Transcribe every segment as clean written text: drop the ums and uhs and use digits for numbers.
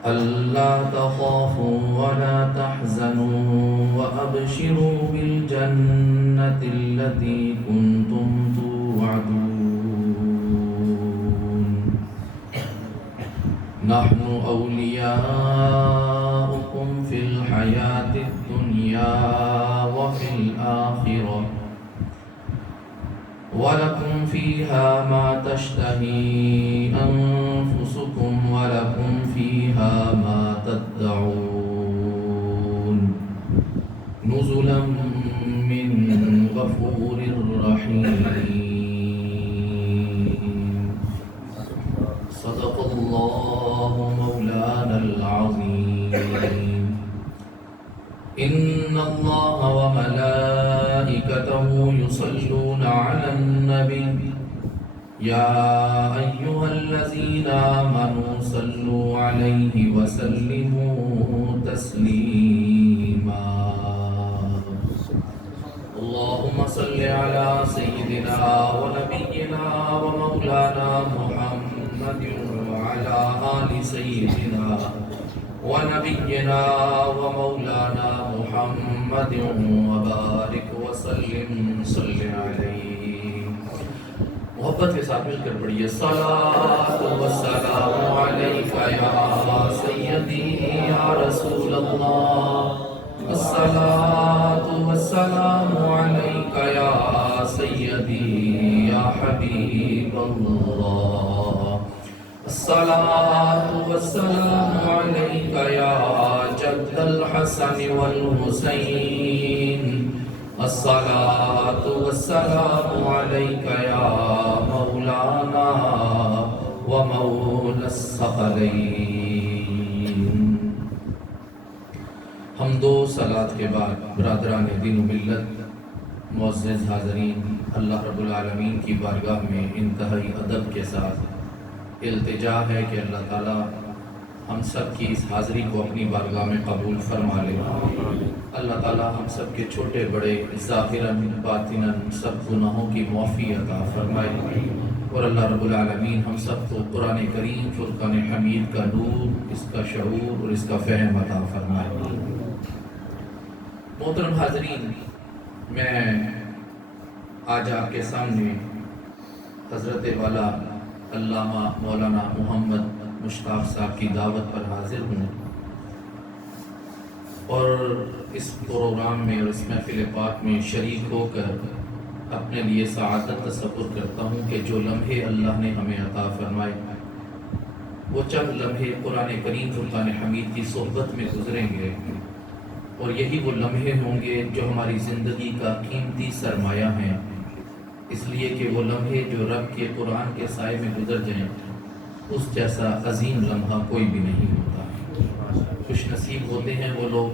ألا تخافوا ولا تحزنوا وأبشروا بالجنة التي كنتم توعدون نحن أولياؤكم في الحياة الدنيا وفي الآخرة وَلَكُمْ فِيهَا مَا تَشْتَهِي أَنفُسُكُمْ وَلَكُمْ فِيهَا مَا تَدَّعُونَ نُزُلًا مِّن غَفُورٍ رَّحِيمٍ صدق الله مولانا العظيم إن الله وملائكته يصلون على النبي يا أيها الذين آمنوا صلوا عليه وسلموا تسليما اللهم صل على سيدنا ونبينا ومولانا محمد وعلى آل سيدنا ونبينا ومولانا محمد وبارك وسلم صل علیہ محبت کے ساتھ مل کر پڑھیے الصلاۃ والسلام علیک یا سیدی یا رسول اللہ الصلاۃ والسلام علیک یا سیدی یا حبیب اللہ الصلاۃ والسلام علیک یا جد الحسن والحسین الصلاۃ والسلام علیک یا مولانا ومولا الثقلین۔ حمد و صلات کے بعد برادران دین و ملت، معزز حاضرین، اللہ رب العالمین کی بارگاہ میں انتہائی ادب کے ساتھ التجا ہے کہ اللہ تعالیٰ ہم سب کی اس حاضری کو اپنی بارگاہ میں قبول فرما لے۔ اللہ تعالیٰ ہم سب کے چھوٹے بڑے ظاہراً باطناً سب گناہوں کی معافی عطا فرمائے، اور اللہ رب العالمین ہم سب کو قرآن کریم فرقان حمید کا نور، اس کا شعور اور اس کا فہم عطا فرمائے۔ محترم حاضرین، میں آج آپ کے سامنے حضرت والا علامہ مولانا محمد مشتاق صاحب کی دعوت پر حاضر ہوں، اور اس پروگرام میں اور اس محفل پاک میں شریک ہو کر اپنے لیے سعادت تصور کرتا ہوں کہ جو لمحے اللہ نے ہمیں عطا فرمائے وہ چند لمحے قرآن کریم فرقان حمید کی صحبت میں گزریں گے، اور یہی وہ لمحے ہوں گے جو ہماری زندگی کا قیمتی سرمایہ ہیں، اس لیے کہ وہ لمحے جو رب کے قرآن کے سائے میں گزر جائیں اس جیسا عظیم لمحہ کوئی بھی نہیں ہوتا۔ خوش نصیب ہوتے ہیں وہ لوگ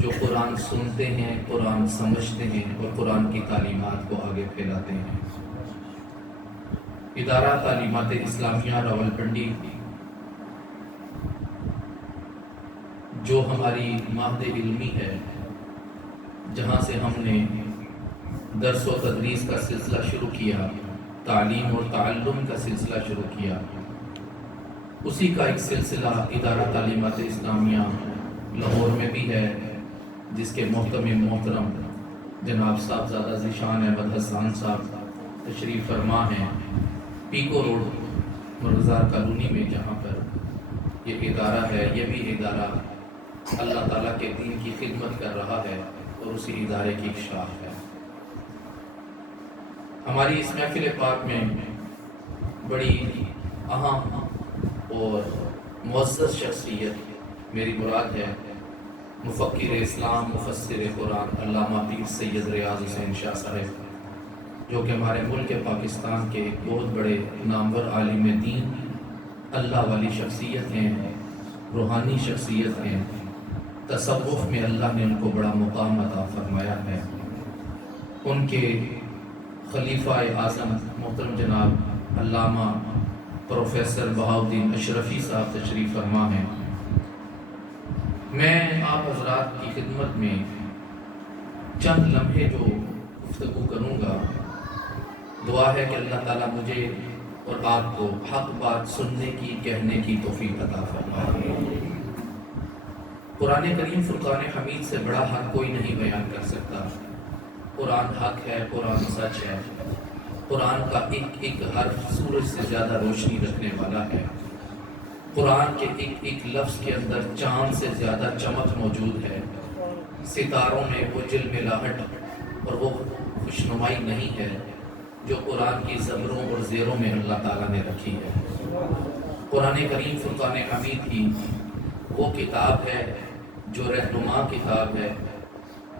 جو قرآن سنتے ہیں، قرآن سمجھتے ہیں اور قرآن کی تعلیمات کو آگے پھیلاتے ہیں۔ ادارہ تعلیمات اسلامیہ راولپنڈی جو ہماری معہد علمی ہے، جہاں سے ہم نے درس و تدریس کا سلسلہ شروع کیا، تعلیم اور تعلم کا سلسلہ شروع کیا، اسی کا ایک سلسلہ ادارہ تعلیمات اسلامیہ لاہور میں بھی ہے، جس کے محتمم محترم جناب صاحبزادہ ذیشان احمد حسان صاحب تشریف فرما ہیں، پیکو روڈ مرغزار کالونی میں، جہاں پر یہ ادارہ ہے۔ یہ بھی ادارہ اللہ تعالیٰ کے دین کی خدمت کر رہا ہے اور اسی ادارے کی ایک شاخ ہے۔ ہماری اس محفل پاک میں بڑی اہم اور معزز شخصیت، میری مراد ہے مفکر اسلام، مفسر قرآن علامہ پیر سید ریاض حسین شاہ صاحب، جو کہ ہمارے ملک پاکستان کے ایک بہت بڑے نامور عالم دین، اللہ والی شخصیت ہیں، روحانی شخصیت ہیں، تصوف میں اللہ نے ان کو بڑا مقام عطا فرمایا ہے۔ ان کے خلیفہ اعظم محترم جناب علامہ پروفیسر بہاؤالدین اشرفی صاحب تشریف فرما ہیں۔ میں آپ حضرات کی خدمت میں چند لمحے جو گفتگو کروں گا، دعا ہے کہ اللہ تعالیٰ مجھے اور آپ کو حق بات سننے کی، کہنے کی توفیق عطا فرمائے۔ قرآن کریم فرقان حمید سے بڑا حق کوئی نہیں بیان کر سکتا۔ قرآن حق ہے، قرآن سچ ہے، قرآن کا ایک ایک حرف سورج سے زیادہ روشنی رکھنے والا ہے، قرآن کے ایک ایک لفظ کے اندر چاند سے زیادہ چمک موجود ہے، ستاروں میں وہ جلملاہٹ اور وہ خوشنمائی نہیں ہے جو قرآن کی زبروں اور زیروں میں اللہ تعالیٰ نے رکھی ہے۔ قرآن کریم فرقان حمید کی وہ کتاب ہے جو رہنما کتاب ہے،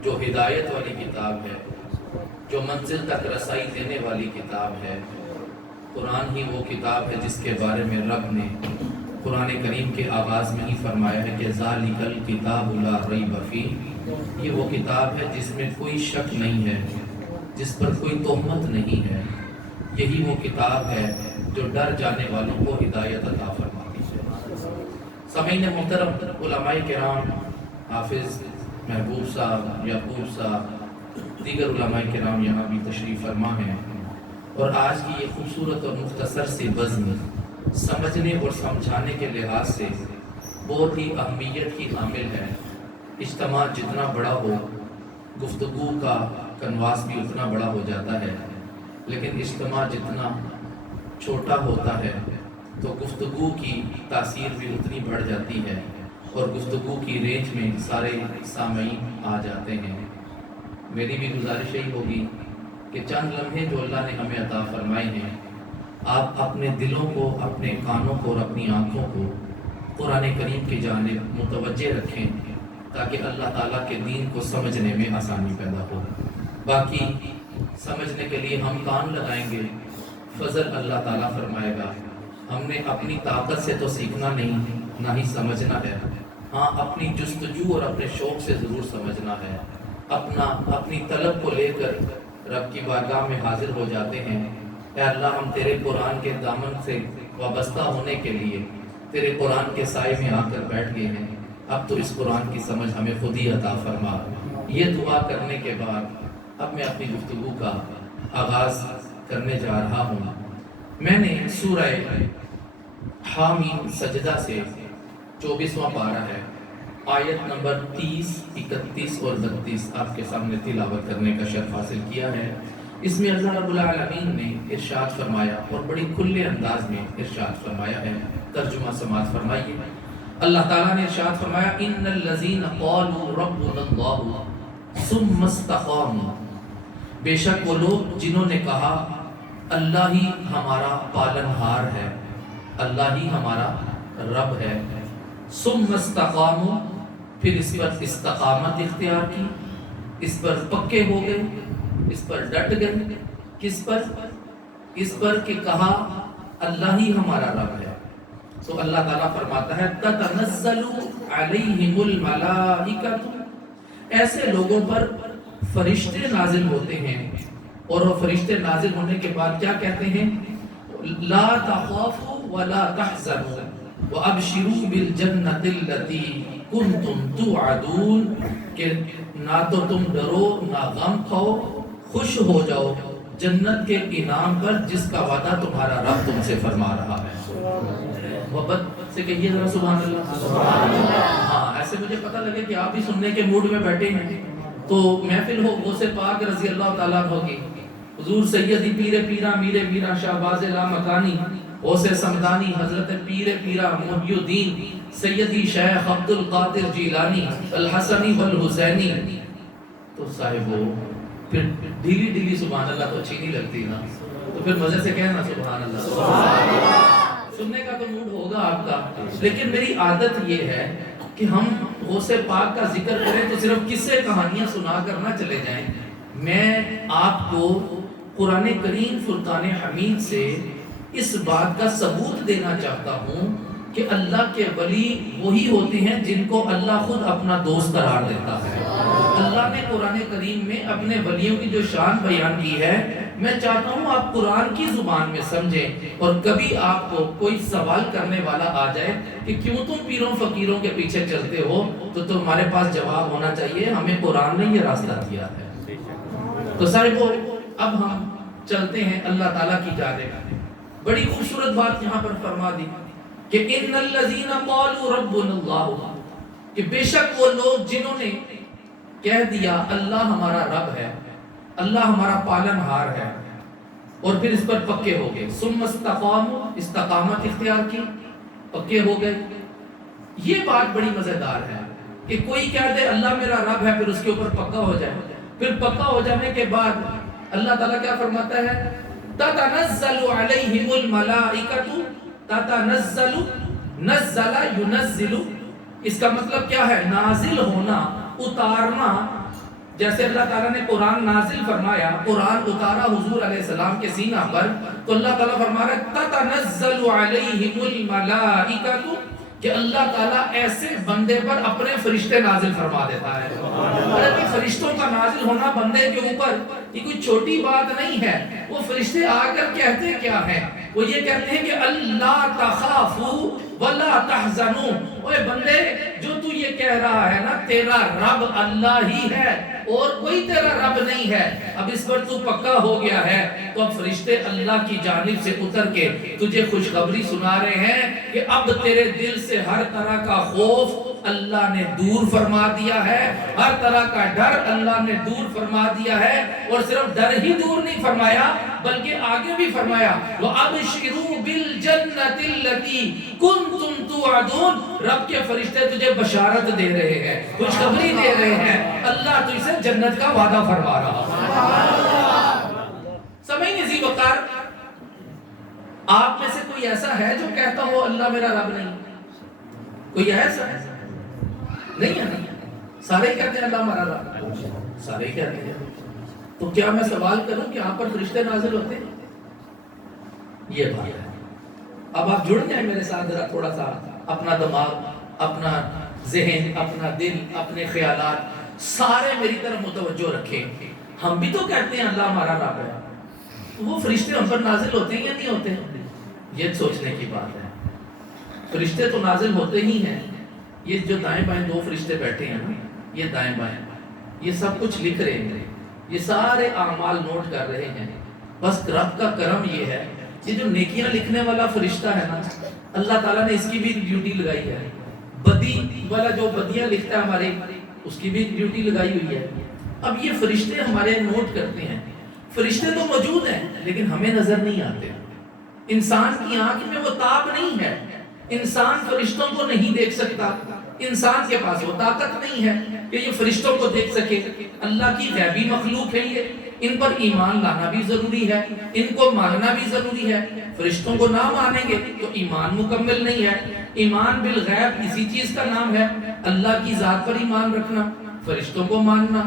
جو ہدایت والی کتاب ہے، جو منزل تک رسائی دینے والی کتاب ہے۔ قرآن ہی وہ کتاب ہے جس کے بارے میں رب نے قرآن کریم کے آغاز میں ہی فرمایا ہے کہ ذالک الکتاب لا ریب فیہ، یہ وہ کتاب ہے جس میں کوئی شک نہیں ہے، جس پر کوئی تہمت نہیں ہے، یہی وہ کتاب ہے جو ڈر جانے والوں کو ہدایت عطا فرماتی ہے۔ سامعین محترم، علماء کرام، حافظ محبوب صاحب، یعقوب صاحب، دیگر علماء کرام یہاں بھی تشریف فرما ہیں، اور آج کی یہ خوبصورت اور مختصر سی بزم سمجھنے اور سمجھانے کے لحاظ سے بہت ہی اہمیت کی حامل ہے۔ اجتماع جتنا بڑا ہو، گفتگو کا کنواس بھی اتنا بڑا ہو جاتا ہے، لیکن اجتماع جتنا چھوٹا ہوتا ہے تو گفتگو کی تاثیر بھی اتنی بڑھ جاتی ہے، اور گفتگو کی رینج میں سارے سامعین آ جاتے ہیں۔ میری بھی گزارش یہی ہوگی کہ چند لمحے جو اللہ نے ہمیں عطا فرمائے ہیں، آپ اپنے دلوں کو، اپنے کانوں کو اور اپنی آنکھوں کو قرآن کریم کی جانب متوجہ رکھیں تاکہ اللہ تعالیٰ کے دین کو سمجھنے میں آسانی پیدا ہو۔ باقی سمجھنے کے لیے ہم کان لگائیں گے، فضل اللہ تعالیٰ فرمائے گا۔ ہم نے اپنی طاقت سے تو سیکھنا نہیں، نہ ہی سمجھنا ہے، ہاں اپنی جستجو اور اپنے شوق سے ضرور سمجھنا ہے۔ اپنی طلب کو لے کر رب کی بارگاہ میں حاضر ہو جاتے ہیں۔ اے اللہ، ہم تیرے قرآن کے دامن سے وابستہ ہونے کے لیے تیرے قرآن کے سائے میں آ کر بیٹھ گئے ہیں، اب تو اس قرآن کی سمجھ ہمیں خود ہی عطا فرما۔ یہ دعا کرنے کے بعد اب میں اپنی گفتگو کا آغاز کرنے جا رہا ہوں۔ میں نے سورہ حامیم سجدہ سے 24واں پارہ ہے، آیت نمبر 30، 31 اور 32 آپ کے سامنے تلاوت کرنے کا شرف حاصل کیا ہے۔ اس میں اللہ رب العالمین نے ارشاد فرمایا اور بڑی کھلے انداز میں ارشاد فرمایا ہے۔ ترجمہ سماعت فرمائیے۔ اللہ تعالیٰ نے ارشاد فرمایا، ان الذین قالوا ربنا اللہ ثم استقاموا، بے شک وہ لوگ جنہوں نے کہا اللہ ہی ہمارا پالنہار ہے، اللہ ہی ہمارا رب ہے، ثم استقاموا، پھر اس پر استقامت اختیار کی، اس پر پکے ہو گئے، اس پر ڈٹ گئے۔ کس پر؟ اس پر کہ کہا اللہ ہی ہمارا رب ہے، تو اللہ تعالیٰ فرماتا ہے تتنزل علیہم الملائکۃ، ایسے لوگوں پر فرشتے نازل ہوتے ہیں، اور وہ فرشتے نازل ہونے کے بعد کیا کہتے ہیں؟ لا تخافوا ولا تحزنوا وابشروا بالجنۃ التي کنتم توعدون، کہ نہ تو تم ڈرو نہ غم کھاؤ، خوش ہو جاؤ جنت کے انعام پر جس کا وعدہ تمہارا رب تم سے فرما رہا ہے۔ محبت سے کہیے ذرا سبحان اللہ۔ ہاں، ایسے مجھے پتہ لگے کہ آپ بھی سننے کے موڈ میں بیٹھے ہیں، تو محفل ہو غوث پاک رضی اللہ تعالیٰ عنہ کی، حضور سیدی پیر پیرا میر میرا شہباز لامکانی غوث سمدانی حضرت پیر پیرا محی الدین سیدی شیخ عبد القادر جیلانی الحسنی والحسینی، تو صاحبو پھر ڈھیلی ڈھیلی سبحان اللہ تو اچھی نہیں لگتی نا، تو پھر مزے سے کہنا سبحان اللہ۔ سننے کا تو موڈ ہوگا آپ کا، لیکن میری عادت یہ ہے کہ ہم غوث پاک کا ذکر کریں تو صرف قصے کہانیاں سنا کر نہ چلے جائیں۔ میں آپ کو قرآن کریم فرقان حمید سے اس بات کا ثبوت دینا چاہتا ہوں کہ اللہ کے ولی وہی ہوتے ہیں جن کو اللہ خود اپنا دوست قرار دیتا ہے۔ اللہ نے قرآن کریم میں اپنے ولیوں کی جو شان بیان کی ہے، میں چاہتا ہوں آپ قرآن کی زبان میں سمجھیں، اور کبھی آپ کو کوئی سوال کرنے والا آ جائے کہ کیوں تم پیروں فقیروں کے پیچھے چلتے ہو، تو تمہارے پاس جواب ہونا چاہیے ہمیں قرآن نے یہ راستہ دیا ہے۔ تو صاحبو اب ہم چلتے ہیں اللہ تعالیٰ کی جانب۔ بڑی خوبصورت بات یہاں پر فرما دی کہ ان الذین قالوا ربنا اللہ، کہ بے شک وہ لوگ جنہوں نے کہہ دیا اللہ ہمارا رب ہے، اللہ ہمارا پالن ہار ہے، اور پھر اس پر پکے ہو گئے، ثم استقاموا، استقامت اختیار کی، پکے ہو گئے. یہ بات بڑی مزیدار ہے کہ کوئی کہہ دے اللہ میرا رب ہے، پھر اس کے اوپر پکا ہو جائے. پھر پکا ہو جانے کے بعد اللہ تعالیٰ کیا فرماتا ہے؟ تتنزل علیہم الملائکۃ، تتنزل، نزل ینزل، اس کا مطلب کیا ہے؟ نازل ہونا، اتارنا. جیسے اللہ تعالیٰ نے قرآن نازل فرمایا، قرآن اتارا حضور علیہ السلام کے سینہ پر، تو اللہ تعالیٰ فرما رہا ہے تتنزل علیہم الملائکۃ، کہ اللہ تعالیٰ ایسے بندے پر اپنے فرشتے نازل فرما دیتا ہے. ارے فرشتوں کا نازل ہونا بندے کے اوپر یہ کوئی چھوٹی بات نہیں ہے. وہ فرشتے آ کر کہتے کیا ہیں؟ وہ یہ کہتے ہیں کہ اللہ تخافوا ولا تحزنوا. اوے بندے، جو تو یہ کہہ رہا ہے نا، تیرا رب اللہ ہی ہے اور کوئی تیرا رب نہیں ہے. اب اس پر تو پکا ہو گیا ہے، تو اب فرشتے اللہ کی جانب سے اتر کے تجھے خوشخبری سنا رہے ہیں کہ اب تیرے دل سے ہر طرح کا خوف اللہ نے دور فرما دیا ہے، ہر طرح کا ڈر اللہ نے دور فرما دیا ہے. اور صرف ڈر ہی دور نہیں فرمایا بلکہ آگے بھی فرمایا وَأَبْشِرُوا بِالْجَنَّةِ الَّتِي كُنْتُمْ تُوعَدُونَ. رب کے فرشتے تجھے بشارت دے رہے ہیں، خوشخبری دے رہے ہیں، اللہ تجھ سے جنت کا وعدہ فرما رہا. سمجھیں ذی وقار، آپ میں سے کوئی ایسا ہے جو کہتا ہو اللہ میرا رب نہیں؟ کوئی ایسا ہے؟ نہیں ہے. سارے ہی کہتے ہیں اللہ ہمارا رب، سارے ہی کہتے ہیں. تو کیا میں سوال کروں کہ آپ پر فرشتے نازل ہوتے ہیں؟ یہ بات ہے. اب آپ جڑ جائیں میرے ساتھ ذرا، تھوڑا سا اپنا دماغ، اپنا ذہن، اپنا دل، اپنے خیالات سارے میری طرف متوجہ رکھیں. ہم بھی تو کہتے ہیں اللہ ہمارا رب ہے، وہ فرشتے ہم پر نازل ہوتے ہیں یا نہیں ہوتے؟ یہ سوچنے کی بات ہے. فرشتے تو نازل ہوتے ہی ہیں. یہ جو دائیں بائیں دو فرشتے بیٹھے ہیں نا، یہ دائیں بائیں یہ سب کچھ لکھ رہے ہیں، یہ سارے اعمال نوٹ کر رہے ہیں. بس رب کا کرم یہ ہے، یہ جو نیکیاں لکھنے والا فرشتہ ہے نا، اللہ تعالیٰ نے اس کی بھی ڈیوٹی لگائی ہے. بدی والا جو بدیاں لکھتا ہے ہمارے، اس کی بھی ڈیوٹی لگائی ہوئی ہے. اب یہ فرشتے ہمارے نوٹ کرتے ہیں. فرشتے تو موجود ہیں لیکن ہمیں نظر نہیں آتے. انسان کی آنکھ میں وہ تاب نہیں ہے، انسان فرشتوں کو نہیں دیکھ سکتا. انسان کے پاس وہ طاقت نہیں ہے کہ یہ فرشتوں کو دیکھ سکے. اللہ کی غیبی مخلوق ہے یہ، ان پر ایمان لانا بھی ضروری ہے، ان کو ماننا بھی ضروری ہے. فرشتوں کو نہ مانیں گے تو ایمان مکمل نہیں ہے. ایمان بالغیب اسی چیز کا نام ہے، اللہ کی ذات پر ایمان رکھنا، فرشتوں کو ماننا،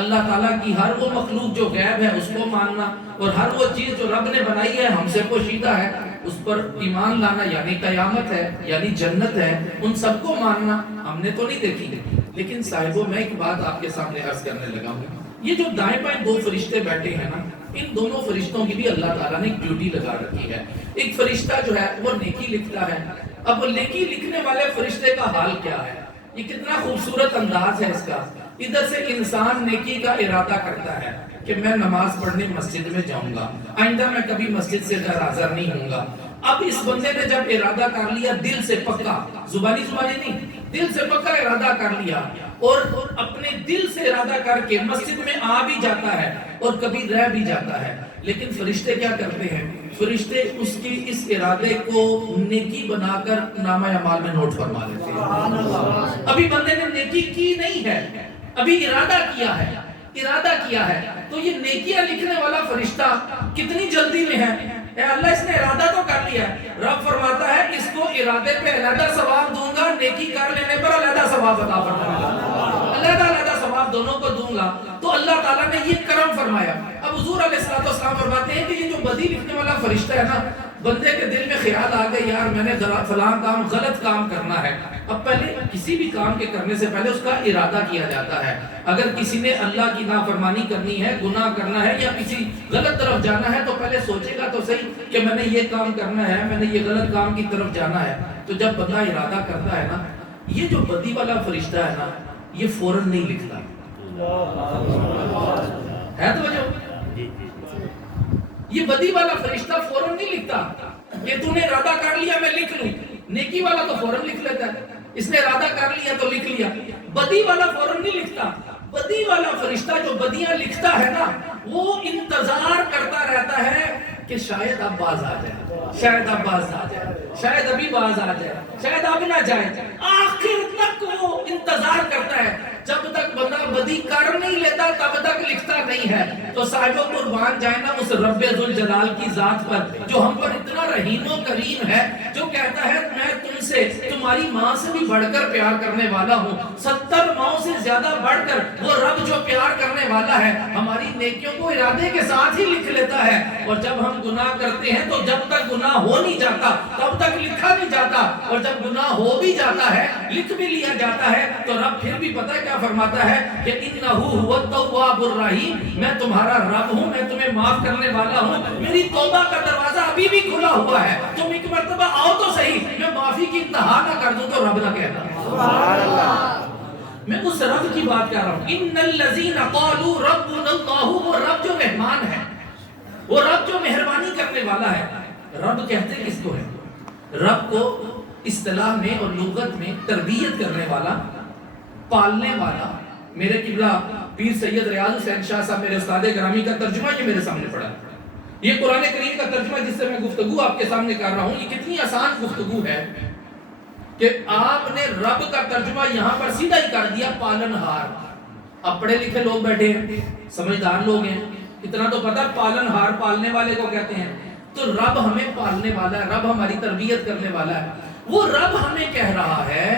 اللہ تعالیٰ کی ہر وہ مخلوق جو غیب ہے اس کو ماننا، اور ہر وہ چیز جو رب نے بنائی ہے ہم سے پوشیدہ ہے اس پر ایمان لانا، یعنی قیامت ہے، یعنی جنت ہے، ان سب کو ماننا. ہم نے تو نہیں دیکھی. لیکن صاحبوں، میں ایک بات آپ کے سامنے عرض کرنے لگا ہوں. یہ جو دائیں بائیں دو فرشتے بیٹھے ہیں نا، ان دونوں فرشتوں کی بھی اللہ تعالیٰ نے ایک ڈیوٹی لگا رکھی ہے. ایک فرشتہ جو ہے وہ نیکی لکھتا ہے. اب وہ نیکی لکھنے والے فرشتے کا حال کیا ہے؟ یہ کتنا خوبصورت انداز ہے اس کا. ادھر سے انسان نیکی کا ارادہ کرتا ہے کہ میں نماز پڑھنے مسجد میں جاؤں گا، آئندہ میں کبھی مسجد سے غیر حاضر نہیں ہوں گا. اب اس بندے نے جب ارادہ کر لیا، دل سے پکا، زبانی نہیں، دل سے پکا ارادہ کر لیا، اور اپنے دل سے ارادہ کر کے مسجد میں آ بھی جاتا ہے اور کبھی رہ بھی جاتا ہے. لیکن فرشتے کیا کرتے ہیں؟ فرشتے اس کی اس ارادے کو نیکی بنا کر نامہ اعمال میں نوٹ فرما لیتے ہیں. ابھی بندے نے نیکی کی نہیں ہے، ابھی ارادہ کیا ہے. ارادہ کیا ہے تو یہ نیکیاں لکھنے والا فرشتہ کتنی جلدی میں ہے. اے اللہ، اس نے ارادہ تو کر لیا. رب فرماتا ہے اس کو ارادے پہ علیحدہ ثواب دوں گا، نیکی کر لینے پر علیحدہ ثواب عطا فرماؤں گا، علیحدہ ثواب دونوں کو دوں گا. تو اللہ تعالیٰ نے یہ کرم فرمایا. اب حضور علیہ السلام فرماتے ہیں کہ یہ جو بدی لکھنے والا فرشتہ ہے نا، بندے کے دل میں خیال آ گئے یار میں نے فلاں کام غلط کام کرنا ہے. اب پہلے کسی بھی کام کے کرنے سے پہلے اس کا ارادہ کیا جاتا ہے. اگر کسی نے اللہ کی نافرمانی کرنی ہے، گناہ کرنا ہے یا کسی غلط طرف جانا ہے تو پہلے سوچے گا تو صحیح کہ میں نے یہ کام کرنا ہے، میں نے یہ غلط کام کی طرف جانا ہے. تو جب بندہ ارادہ کرتا ہے نا، یہ جو بدی والا فرشتہ ہے نا، یہ فوراً نہیں لکھتا ہے. تو یہ بدی والا فرشتہ فوراً نہیں لکھتا کہ تو نے ارادہ کر لیا میں لکھ لوں. نیکی والا تو فوراً لکھ لیتا ہے، اس نے ارادہ کر لیا تو لکھ لیا، بدی والا فوراً نہیں لکھتا۔ بدی والا فرشتہ جو بدیاں لکھتا ہے نا، وہ انتظار کرتا رہتا ہے کہ شاید اب باز آ جائے، شاید اب باز آ جائے، شاید ابھی باز آ جائے، شاید اب نہ جائے، آخر تک وہ انتظار کرتا ہے۔ جب تک بندہ بدی کر نہیں لیتا تب تک لکھتا نہیں ہے۔ تو صاحب قربان جائے نا اس رب ذوالجلال کی ذات پر جو ہم پر اتنا رحیم و کریم ہے، جو کہتا ہے میں تم سے تمہاری ماں سے بھی بڑھ کر پیار کرنے والا ہوں، 70 ماؤں سے زیادہ بڑھ کر وہ رب جو پیار کرنے والا ہے ہماری نیکیوں کو ارادے کے ساتھ ہی لکھ لیتا ہے۔ اور جب ہم گناہ کرتے ہیں تو جب تک گناہ ہو نہیں جاتا تب تک لکھا نہیں جاتا، اور جب گناہ ہو بھی جاتا ہے لکھ بھی لیا جاتا ہے تو رب پھر بھی پتہ ہے کیا فرماتا ہے کہ انہ هو التواب الرحیم، میں تمہارا رب ہوں، میں تمہیں معاف کرنے والا ہوں، میری توبہ کا دروازہ ابھی بھی کھلا ہوا ہے، تم ایک مرتبہ آؤ تو صحیح، میں معافی کی انتہا نہ کر دوں تو رب نہ کہتا۔ سبحان اللہ، میں اس رب کی بات کر رہا ہوں۔ ان الذین قالوا ربنا اللہ، وہ رب جو مہمان ہے، وہ رب جو مہربانی کرنے والا ہے۔ رب کہتے کس کو ہے؟ رب کو اصطلاح میں اور لغت میں تربیت کرنے والا، پالنے والا۔ میرے قبلہ پیر سید ریاض حسین شاہ صاحب میرے استاد گرامی کا ترجمہ یہ میرے سامنے پڑا ہے، یہ قرآن کریم کا ترجمہ جس سے میں گفتگو آپ کے سامنے کر رہا ہوں۔ یہ کتنی آسان گفتگو ہے کہ آپ نے رب کا ترجمہ یہاں پر سیدھا ہی کر دیا پالنہار۔ اب پڑھے لکھے لوگ بیٹھے ہیں، سمجھدار لوگ ہیں، اتنا تو پتہ پالنہار پالنے والے کو کہتے ہیں۔ تو رب ہمیں پالنے والا ہے، رب ہماری تربیت کرنے والا ہے۔ وہ رب ہمیں کہہ رہا ہے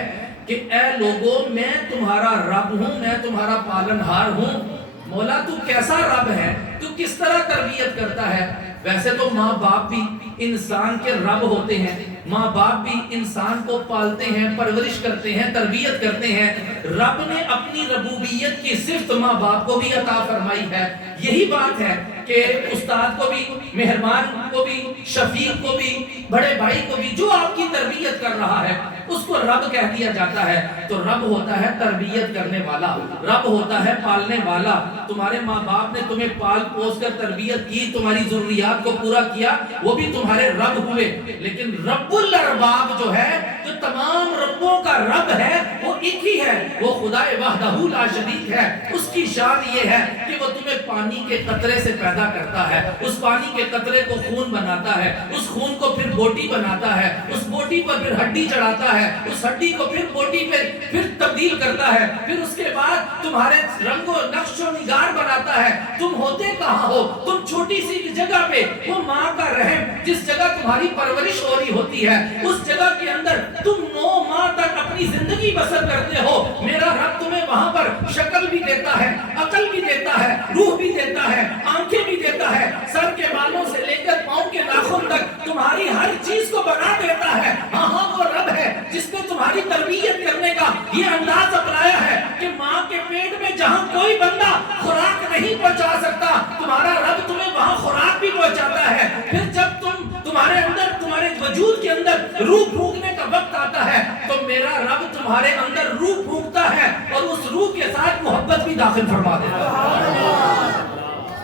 کہ اے لوگوں میں تمہارا رب ہوں، میں تمہارا پالنہار ہوں۔ مولا تو کیسا رب ہے، تو کس طرح تربیت کرتا ہے؟ ویسے تو ماں باپ بھی انسان کے رب ہوتے ہیں، ماں باپ بھی انسان کو پالتے ہیں، پرورش کرتے ہیں، تربیت کرتے ہیں۔ رب نے اپنی ربوبیت کی صفت ماں باپ کو بھی عطا فرمائی ہے۔ یہی بات ہے کہ استاد کو بھی، مہربان کو بھی، شفیق کو بھی، بڑے بھائی کو بھی، جو آپ کی تربیت کر رہا ہے اس کو رب کہہ دیا جاتا ہے۔ تو رب ہوتا ہے تربیت کرنے والا، رب ہوتا ہے پالنے والا۔ تمہارے ماں باپ نے تمہیں پال پوس کر تربیت کی، تمہاری ضروریات کو پورا کیا، وہ بھی تمہارے رب ہوئے۔ لیکن رب الارباب جو ہے، جو تمام ربوں کا رب ہے، وہ ایک ہی ہے، وہ خدا وحدہ لا شریک ہے۔ اس کی شان یہ ہے کہ وہ تمہیں پانی کے قطرے سے پیدا کرتا ہے، اس پانی کے قطرے کو خون بناتا ہے، اس خون کو پھر بوٹی بناتا ہے، اس بوٹی پر پھر ہڈی چڑھاتا ہے، اس ہڈی کو پھر بوٹی پہ پھر تبدیل کرتا ہے، پھر اس کے بعد تمہارے رنگ و نقش و نگار بناتا ہے۔ تم ہوتے کہاں ہو؟ تم چھوٹی سی جگہ پہ، وہ ماں کا رحم جس جگہ تمہاری پرورش ہو رہی ہوتی ہے، اس جگہ کے اندر تم 9 ماہ تک اپنی زندگی بسر کرتے ہو۔ میرا رب تمہیں وہاں پر شکل بھی دیتا ہے، عقل بھی دیتا ہے، روح بھی دیتا ہے، آنکھیں بھی دیتا ہے، سر کے بالوں سے لے کر پاؤں کے ناخن تک تمہاری ہر چیز کو بنا دیتا ہے۔ ہاں وہ رب ہے جس نے تمہاری تربیت کرنے کا یہ انداز اپنایا ہے کہ ماں کے پیٹ میں جہاں کوئی بندہ خوراک نہیں پہنچا سکتا، تمہارا رب تمہیں وہاں خوراک بھی پہنچاتا ہے۔ پھر جب تمہارے اندر، تمہارے وجود کے اندر روح پھونکنے کا وقت آتا ہے تو میرا رب تمہارے اندر روح پھونکتا ہے اور اس روح کے ساتھ محبت بھی داخل فرما دیتا ہے۔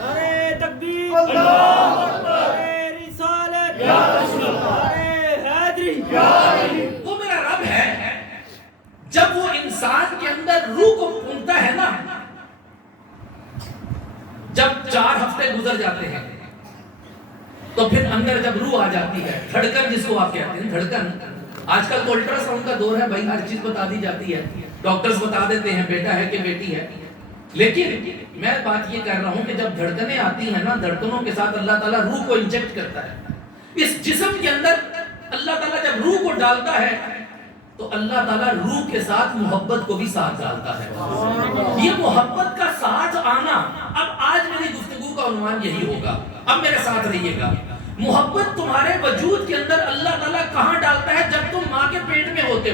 نعرہ تکبیر، اللہ اکبر، رسالت، یا رسول اللہ، حیدری، یا علی۔ وہ میرا رب ہے۔ جب وہ انسان کے اندر روح کو پھونکتا ہے نا، جب 4 ہفتے گزر جاتے ہیں تو پھر اندر جب روح آ جاتی ہے، دھڑکن جس کو آپ کہتے ہیں، دھڑکن۔ آج کل تو الٹرا ساؤنڈ کا دور ہے بھائی، ہر چیز بتا دی جاتی ہے، ڈاکٹرز بتا دیتے ہیں بیٹا ہے کہ بیٹی ہے۔ لیکن میں بات یہ کر رہا ہوں کہ جب دھڑکنیں آتی ہیں نا، دھڑکنوں کے ساتھ اللہ تعالیٰ روح کو انجیکٹ کرتا ہے اس جسم کے اندر۔ اللہ تعالیٰ جب روح کو ڈالتا ہے تو اللہ تعالیٰ روح کے ساتھ محبت کو بھی ساتھ ڈالتا ہے۔ یہ محبت کا ساتھ آنا، اب آج میری گفتگو کا عنوان یہی ہوگا، اب میرے ساتھ رہیے گا۔ محبت تمہارے وجود کے اندر اللہ تعالیٰ کہاں ڈالتا ہے؟ جب تم ماں کے پیٹ میں ہوتے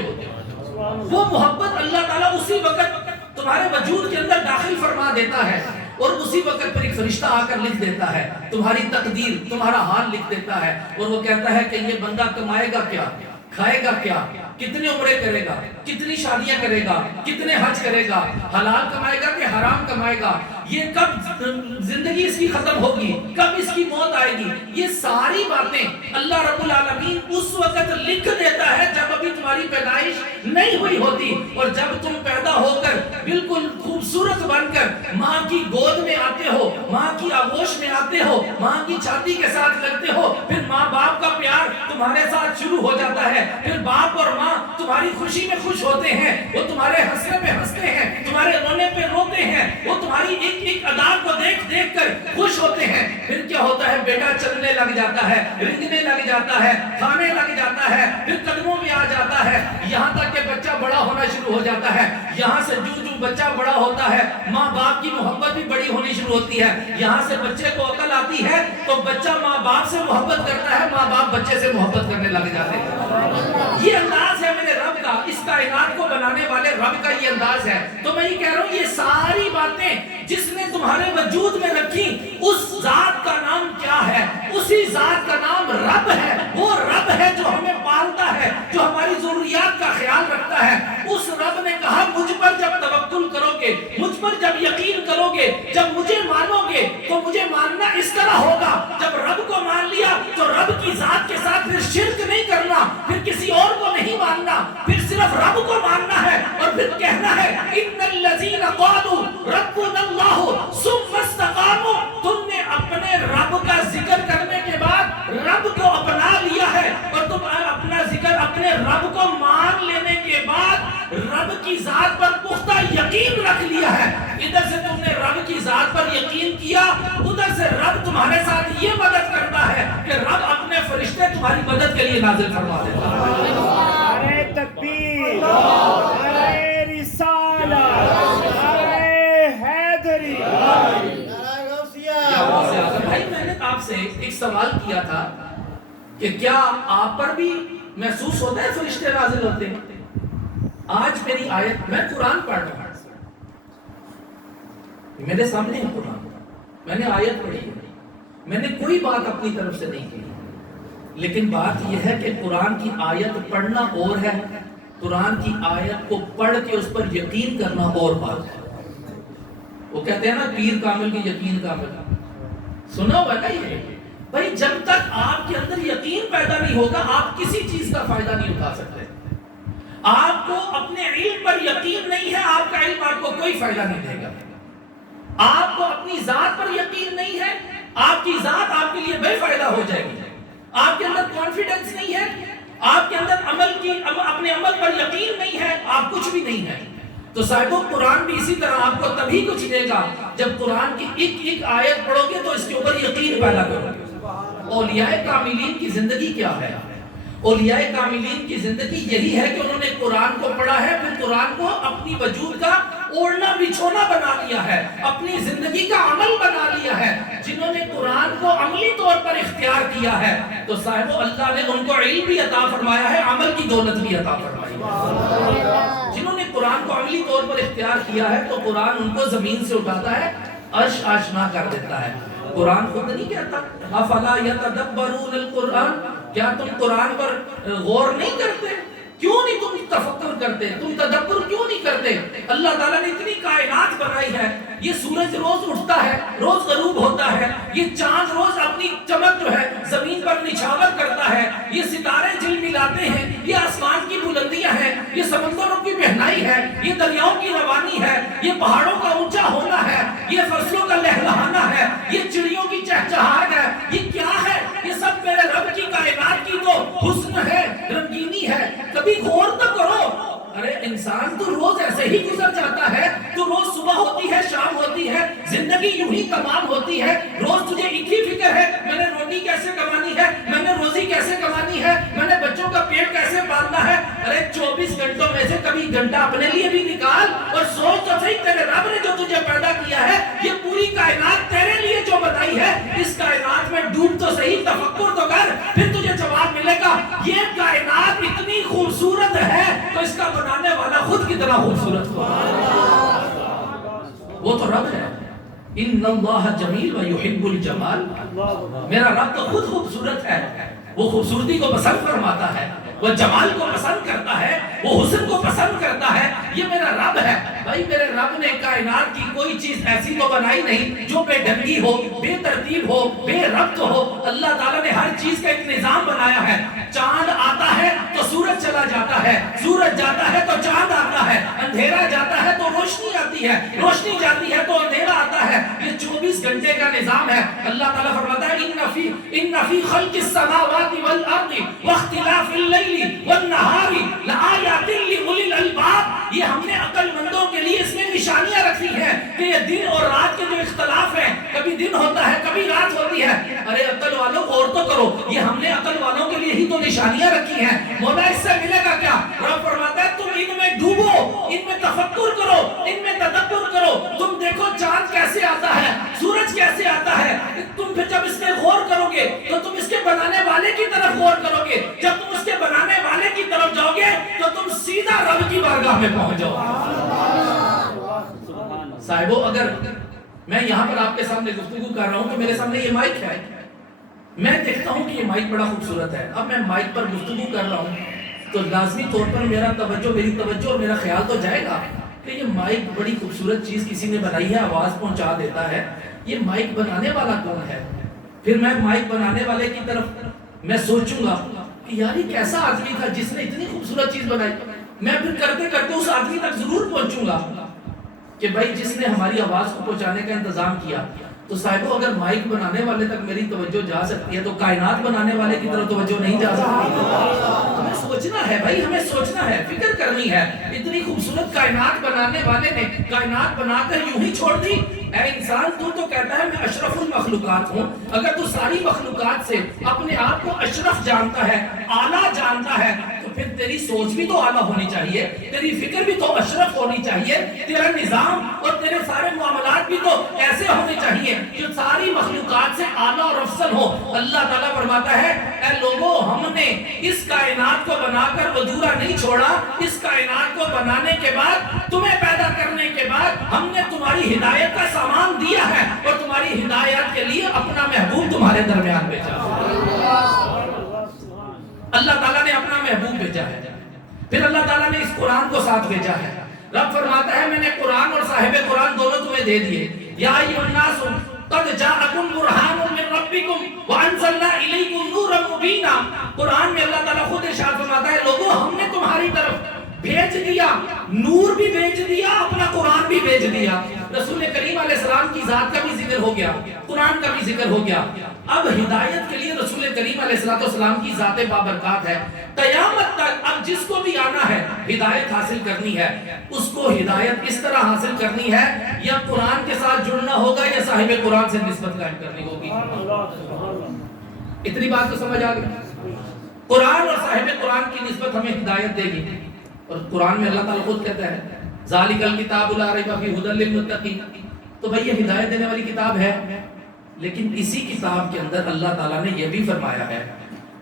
وہ محبت اللہ تعالیٰ اسی وقت تمہارے وجود کے اندر داخل فرما دیتا ہے، اور اسی وقت پر ایک فرشتہ آ کر لکھ دیتا ہے تمہاری تقدیر، تمہارا حال لکھ دیتا ہے، اور وہ کہتا ہے کہ یہ بندہ کمائے گا کیا، کھائے گا کیا، کتنے عمرے کرے گا، کتنی شادیاں کرے گا، کتنے حج کرے گا، حلال کمائے گا کہ حرام کمائے گا، یہ کب زندگی اس کی ختم ہوگی، کب اس کی موت آئے گی، یہ ساری باتیں اللہ رب العالمین اس وقت لکھ دیتا ہے جب ابھی تمہاری پیدائش نہیں ہوئی ہوتی، اور جب تم پیدا ہو کر بالکل خوبصورت بن کر ماں کی گود میں آتے ہو، ماں کی آغوش میں آتے ہو، ماں کی چھاتی کے ساتھ لگتے ہو، پھر ماں باپ کا پیار تمہارے ساتھ شروع ہو جاتا ہے، پھر باپ اور ماں تمہاری خوشی میں خوش ہوتے ہیں، وہ تمہارے ہنسنے پہ ہنستے ہیں، تمہارے رونے پہ روتے ہیں، وہ تمہاری ایک ایک ادا کو دیکھ دیکھ کر خوش ہوتے ہیں۔ پھر کیا ہوتا ہے، بیٹا چلنے لگ جاتا ہے، رنگنے لگ جاتا ہے، کھانے لگ جاتا ہے، پھر قدموں میں آ جاتا ہے، یہاں تک کہ بچہ بڑا ہونا شروع ہو جاتا ہے۔ یہاں سے جو بچہ بڑا ہوتا ہے ماں باپ کی محبت بھی بڑی ہونی شروع ہوتی ہے۔ یہاں سے بچے کو عقل آتی ہے تو بچہ ماں باپ سے محبت کرتا ہے، ماں باپ بچے سے محبت کرنے لگ جاتے ہیں۔ یہ انداز ہے میرے رب کا، اس کائنات کو بنانے والے رب کا یہ انداز ہے۔ تو میں یہ کہہ رہا ہوں یہ ساری باتیں جس نے تمہارے وجود میں رکھی، اس ذات کا نام کیا ہے؟ اسی ذات کا نام رب ہے۔ وہ رب ہے جو ہمیں پالتا ہے، جو ہماری ضروریات کا خیال رکھتا ہے۔ اس رب نے کہا مجھ پر جب توکل کرو گے، مجھ پر جب یقین کرو گے، جب مجھے مانو گے تو مجھے ماننا اس طرح ہوگا، جب رب کو مان لیا تو رب کی ذات کے ساتھ پھر شرک نہیں کرنا، پھر کسی اور کو نہیں ماننا، پھر صرف رب کو ماننا ہے، اور پھر کہنا ہے ان الذین قالوا ربنا اللہ ثم استقاموا۔ تم نے اپنے رب کا ذکر کرنے کے بعد رب کو اپنا لیا ہے، اور تم اپنا ذکر اپنے رب کو مان لینے کے بعد رب کی ذات پر پختہ یقین رکھ لیا ہے۔ ادھر سے تم نے رب کی ذات پر یقین کیا، ادھر سے رب تمہارے ساتھ یہ مدد کرتا ہے کہ رب اپنے فرشتے تمہاری مدد کے لیے نازل فرما دیتا ہے۔ نعرہ تکبیر، نعرہ رسالت، نعرہ حیدری، بھائی میں نے آپ سے ایک سوال کیا تھا کہ کیا آپ پر بھی محسوس ہوتا ہے فرشتے نازل ہوتے ہیں؟ آج میری آیت، میں قرآن پڑھ رہا ہوں، میرے سامنے ہے قرآن، میں نے آیت پڑھی ہے، میں نے کوئی بات اپنی طرف سے نہیں کی، لیکن بات یہ ہے کہ قرآن کی آیت پڑھنا اور ہے، قرآن کی آیت کو پڑھ کے اس پر یقین کرنا اور بات ہے۔ وہ کہتے ہیں نا پیر کامل کی یقین کامل، سنا ہوا نا یہ؟ بھائی جب تک آپ کے اندر یقین پیدا نہیں ہوگا آپ کسی چیز کا فائدہ نہیں اٹھا سکتے۔ آپ کو اپنے علم پر یقین نہیں ہے، آپ کا علم آپ کو کوئی فائدہ نہیں دے گا۔ آپ کو اپنی ذات پر یقین نہیں ہے، آپ کی ذات آپ کے لیے بے فائدہ ہو جائے گی۔ آپ کے اندر کانفیڈنس نہیں ہے، آپ کے اندر اپنے عمل پر یقین نہیں ہے، آپ کچھ بھی نہیں ہے۔ تو صاحبوں قرآن بھی اسی طرح آپ کو تبھی کچھ دے گا جب قرآن کی ایک ایک آیت پڑھو گے تو اس کے اوپر یقین پیدا کرو گے۔ اولیاء کاملین کی زندگی کیا ہے؟ اولیاء کاملین کی زندگی یہی ہے کہ انہوں نے قرآن کو پڑھا ہے، پھر قرآن کو اپنی وجود کا اوڑھنا بچھونا بنا لیا ہے، اپنی زندگی کا عمل بنا لیا ہے۔ جنہوں نے قرآن کو عملی طور پر اختیار کیا ہے تو صاحبو اللہ نے ان کو علم بھی عطا فرمایا ہے، عمل کی دولت بھی عطا فرمائی ہے۔ جنہوں نے قرآن کو عملی طور پر اختیار کیا ہے تو قرآن ان کو زمین سے اٹھاتا ہے، عرش آشنا کر دیتا ہے۔ قرآن خود نہیں کہتا افلا یتدبرون القرآن، کیا تم قرآن پر غور نہیں کرتے؟ کیوں نہیں تم تفکر کرتے؟ تم تدبر کیوں نہیں کرتے؟ اللہ تعالیٰ نے اتنی کائنات بنائی ہے، یہ سورج روز اٹھتا ہے، روز غروب ہوتا ہے، یہ چاند روز اپنی چمک جو ہے زمین پر نچھاور کرتا ہے، یہ ستارے جھلملاتے ہیں، یہ آسمان کی بلندیاں ہیں، یہ سمندروں کی بہنائی ہے، یہ دریاؤں کی روانی ہے، یہ پہاڑوں کا اونچا ہونا ہے، یہ فصلوں کا لہلہانا ہے، یہ چڑیوں کی چہچہاہٹ ہے، یہ کیا ہے؟ یہ سب میرے رب کی کائنات کی تو حسن ہے، رنگینی ہے۔ کبھی غور تو کرو، ارے انسان تو روز ایسے ہی گزر جاتا ہے، تو روز صبح ہوتی ہے، شام ہوتی ہے، زندگی یوں ہی تمام ہوتی ہے، روز تجھے ایک ہی فکر ہے میں نے روٹی کیسے کمانی ہے، میں نے روزی کیسے کمانی ہے، میں نے بچوں کا پیٹ کیسے پالنا ہے۔ ارے 24 گھنٹوں میں سے کبھی گھنٹہ اپنے لیے بھی نکال اور سوچ تو صحیح، تیرے رب نے جو تجھے پیدا کیا ہے، یہ پوری کائنات تیرے لیے جو بنائی ہے، اس کائنات میں ڈوب تو صحیح، تفکر تو کر، پھر تجھے جواب ملے گا۔ یہ کائنات اتنی خوبصورت ہے تو اس کا بنانے والا خود کتنا خوبصورت ہوا، وہ تو رب ہے۔ ان اللہ جمیل و یحب الجمال، میرا رب تو خود خوبصورت ہے، وہ خوبصورتی کو پسند فرماتا ہے، وہ جمال کو پسند کرتا ہے، وہ حسن کو پسند کرتا ہے، یہ میرا رب ہے۔ بھائی میرے رب نے کائنات کی کوئی چیز ایسی تو بنائی نہیں جو بے ڈھنگی ہو، بے ترتیب ہو، بے ربط ہو۔ اللہ تعالیٰ نے ہر چیز کا ایک نظام بنایا ہے۔ چاند آتا ہے تو سورج چلا جاتا ہے، سورج جاتا ہے تو چاند آتا ہے، اندھیرا جاتا ہے تو روشنی آتی ہے، روشنی جاتی ہے تو اندھیرا آتا ہے۔ یہ 24 گھنٹے کا نظام ہے۔ اللہ تعالیٰ فرماتا ہے ان فی خلق السماوات والارض واختلاف اللیل والنہار لآیات لأولی الالباب، یہ ہم نے عقل مندوں کے لیے اس میں نشانیاں رکھی ہیں کہ یہ دن اور رات کے جو اختلاف ہیں، کبھی دن ہوتا ہے کبھی رات ہوتی ہے۔ ارے عقل والوں غور تو کرو، یہ ہم نے عقل والوں کے لیے ہی تو نشانیاں رکھی ہیں۔ مولا اس سے ملے گا کیا؟ رب فرماتا ہے تم ان میں ڈوبو، ان میں تفکر کرو، ان میں تدبر کرو۔ تم دیکھو چاند کیسے آتا ہے، سورج کیسے آتا ہے، تم پھر جب اس میں غور کرو گے تو تم اس کے بنانے والے کی طرف غور کرو گے۔ جب تم اس کے بنانے والے کی طرف جاؤ گے تو تم سیدھا رب کی بارگاہ میں پہنچ جاؤ گے۔ صاحبو اگر میں یہاں پر آپ کے سامنے گفتگو کر رہا ہوں تو میرے سامنے یہ مائک ہے، میں دیکھتا ہوں کہ یہ مائک بڑا خوبصورت ہے، اب میں مائک پر گفتگو کر رہا ہوں تو لازمی طور پر میری توجہ اور میرا خیال تو جائے گا کہ یہ مائک بڑی خوبصورت چیز کسی نے بنائی ہے، آواز پہنچا دیتا ہے، یہ مائک بنانے والا کون ہے؟ پھر میں مائک بنانے والے کی طرف میں سوچوں گا کہ یار یہ کیسا آدمی تھا جس نے اتنی خوبصورت چیز بنائی۔ میں پھر کرتے کرتے اس آدمی تک ضرور پہنچوں گا کہ بھائی جس نے ہماری آواز کو پہنچانے کا انتظام کیا۔ تو صاحبو اگر مائک بنانے والے تک میری توجہ جا سکتی ہے تو کائنات بنانے والے کی طرف توجہ نہیں جا سکتی۔ ہمیں سوچنا ہے بھائی، ہمیں سوچنا ہے، فکر کرنی ہے۔ اتنی خوبصورت کائنات بنانے والے نے کائنات بنا کر یوں ہی چھوڑ دی۔ اے انسان تو کہتا ہے میں اشرف المخلوقات ہوں، اگر تو ساری مخلوقات سے اپنے آپ کو اشرف جانتا ہے، اعلیٰ جانتا ہے، تو پھر تیری سوچ بھی تو اعلیٰ ہونی چاہیے، تیری فکر بھی تو اشرف ہونی چاہیے، تیرا نظام اور تیرے سارے معاملات بھی تو ایسے ہونے چاہیے جو ساری مخلوقات سے اعلیٰ اور افضل ہو۔ اللہ تعالیٰ فرماتا ہے اے لوگوں ہم نے اس کائنات کو بنا کر ادھورا نہیں چھوڑا، اس کائنات کو بنانے کے بعد، تمہیں پیدا کرنے کے بعد ہم نے تمہاری ہدایت کا سامان دیا ہے اور تمہاری ہدایت کے لیے اپنا محبوب تمہارے درمیان بھیجا۔ اللہ تعالیٰ نے اپنا محبوب بھیجا ہے، پھر اللہ تعالیٰ نے اس قرآن کو ساتھ بھیجا ہے۔ رب فرماتا ہے میں نے قرآن اور صاحب قرآن دونوں تمہیں دے دیے۔ یا ایھا الناس قد جاءکم برہان من ربکم وانزلنا الیکم نورا مبینا۔ قرآن میں اللہ تعالیٰ خود ارشاد فرماتا ہے لوگوں ہم نے تمہاری طرف بھیج دیا، نور بھی بھیج دیا، اپنا قرآن بھی بھیج دیا۔ رسول کریم علیہ السلام کی ذات کا بھی ذکر ہو گیا، قرآن کا بھی ذکر ہو گیا۔ اب ہدایت کے لیے رسول کریم علیہ السلام کی ذات بابرکات ہے۔ قیامت تک اب جس کو بھی آنا ہے ہدایت حاصل کرنی ہے، اس کو ہدایت اس طرح حاصل کرنی ہے یا قرآن کے ساتھ جڑنا ہوگا یا صاحب قرآن سے نسبت قائم کرنی ہوگی۔ اتنی بات تو سمجھ آ گئی؟ قرآن اور صاحب قرآن کی نسبت ہمیں ہدایت دے گی۔ اور قرآن میں اللہ تعالیٰ خود کہتا ہے ذالک الکتاب لا ریب فیہ ھدی للمتقین۔ تو بھئی یہ ہدایت دینے والی کتاب ہے، لیکن اسی کتاب کے اندر اللہ تعالیٰ نے یہ بھی فرمایا ہے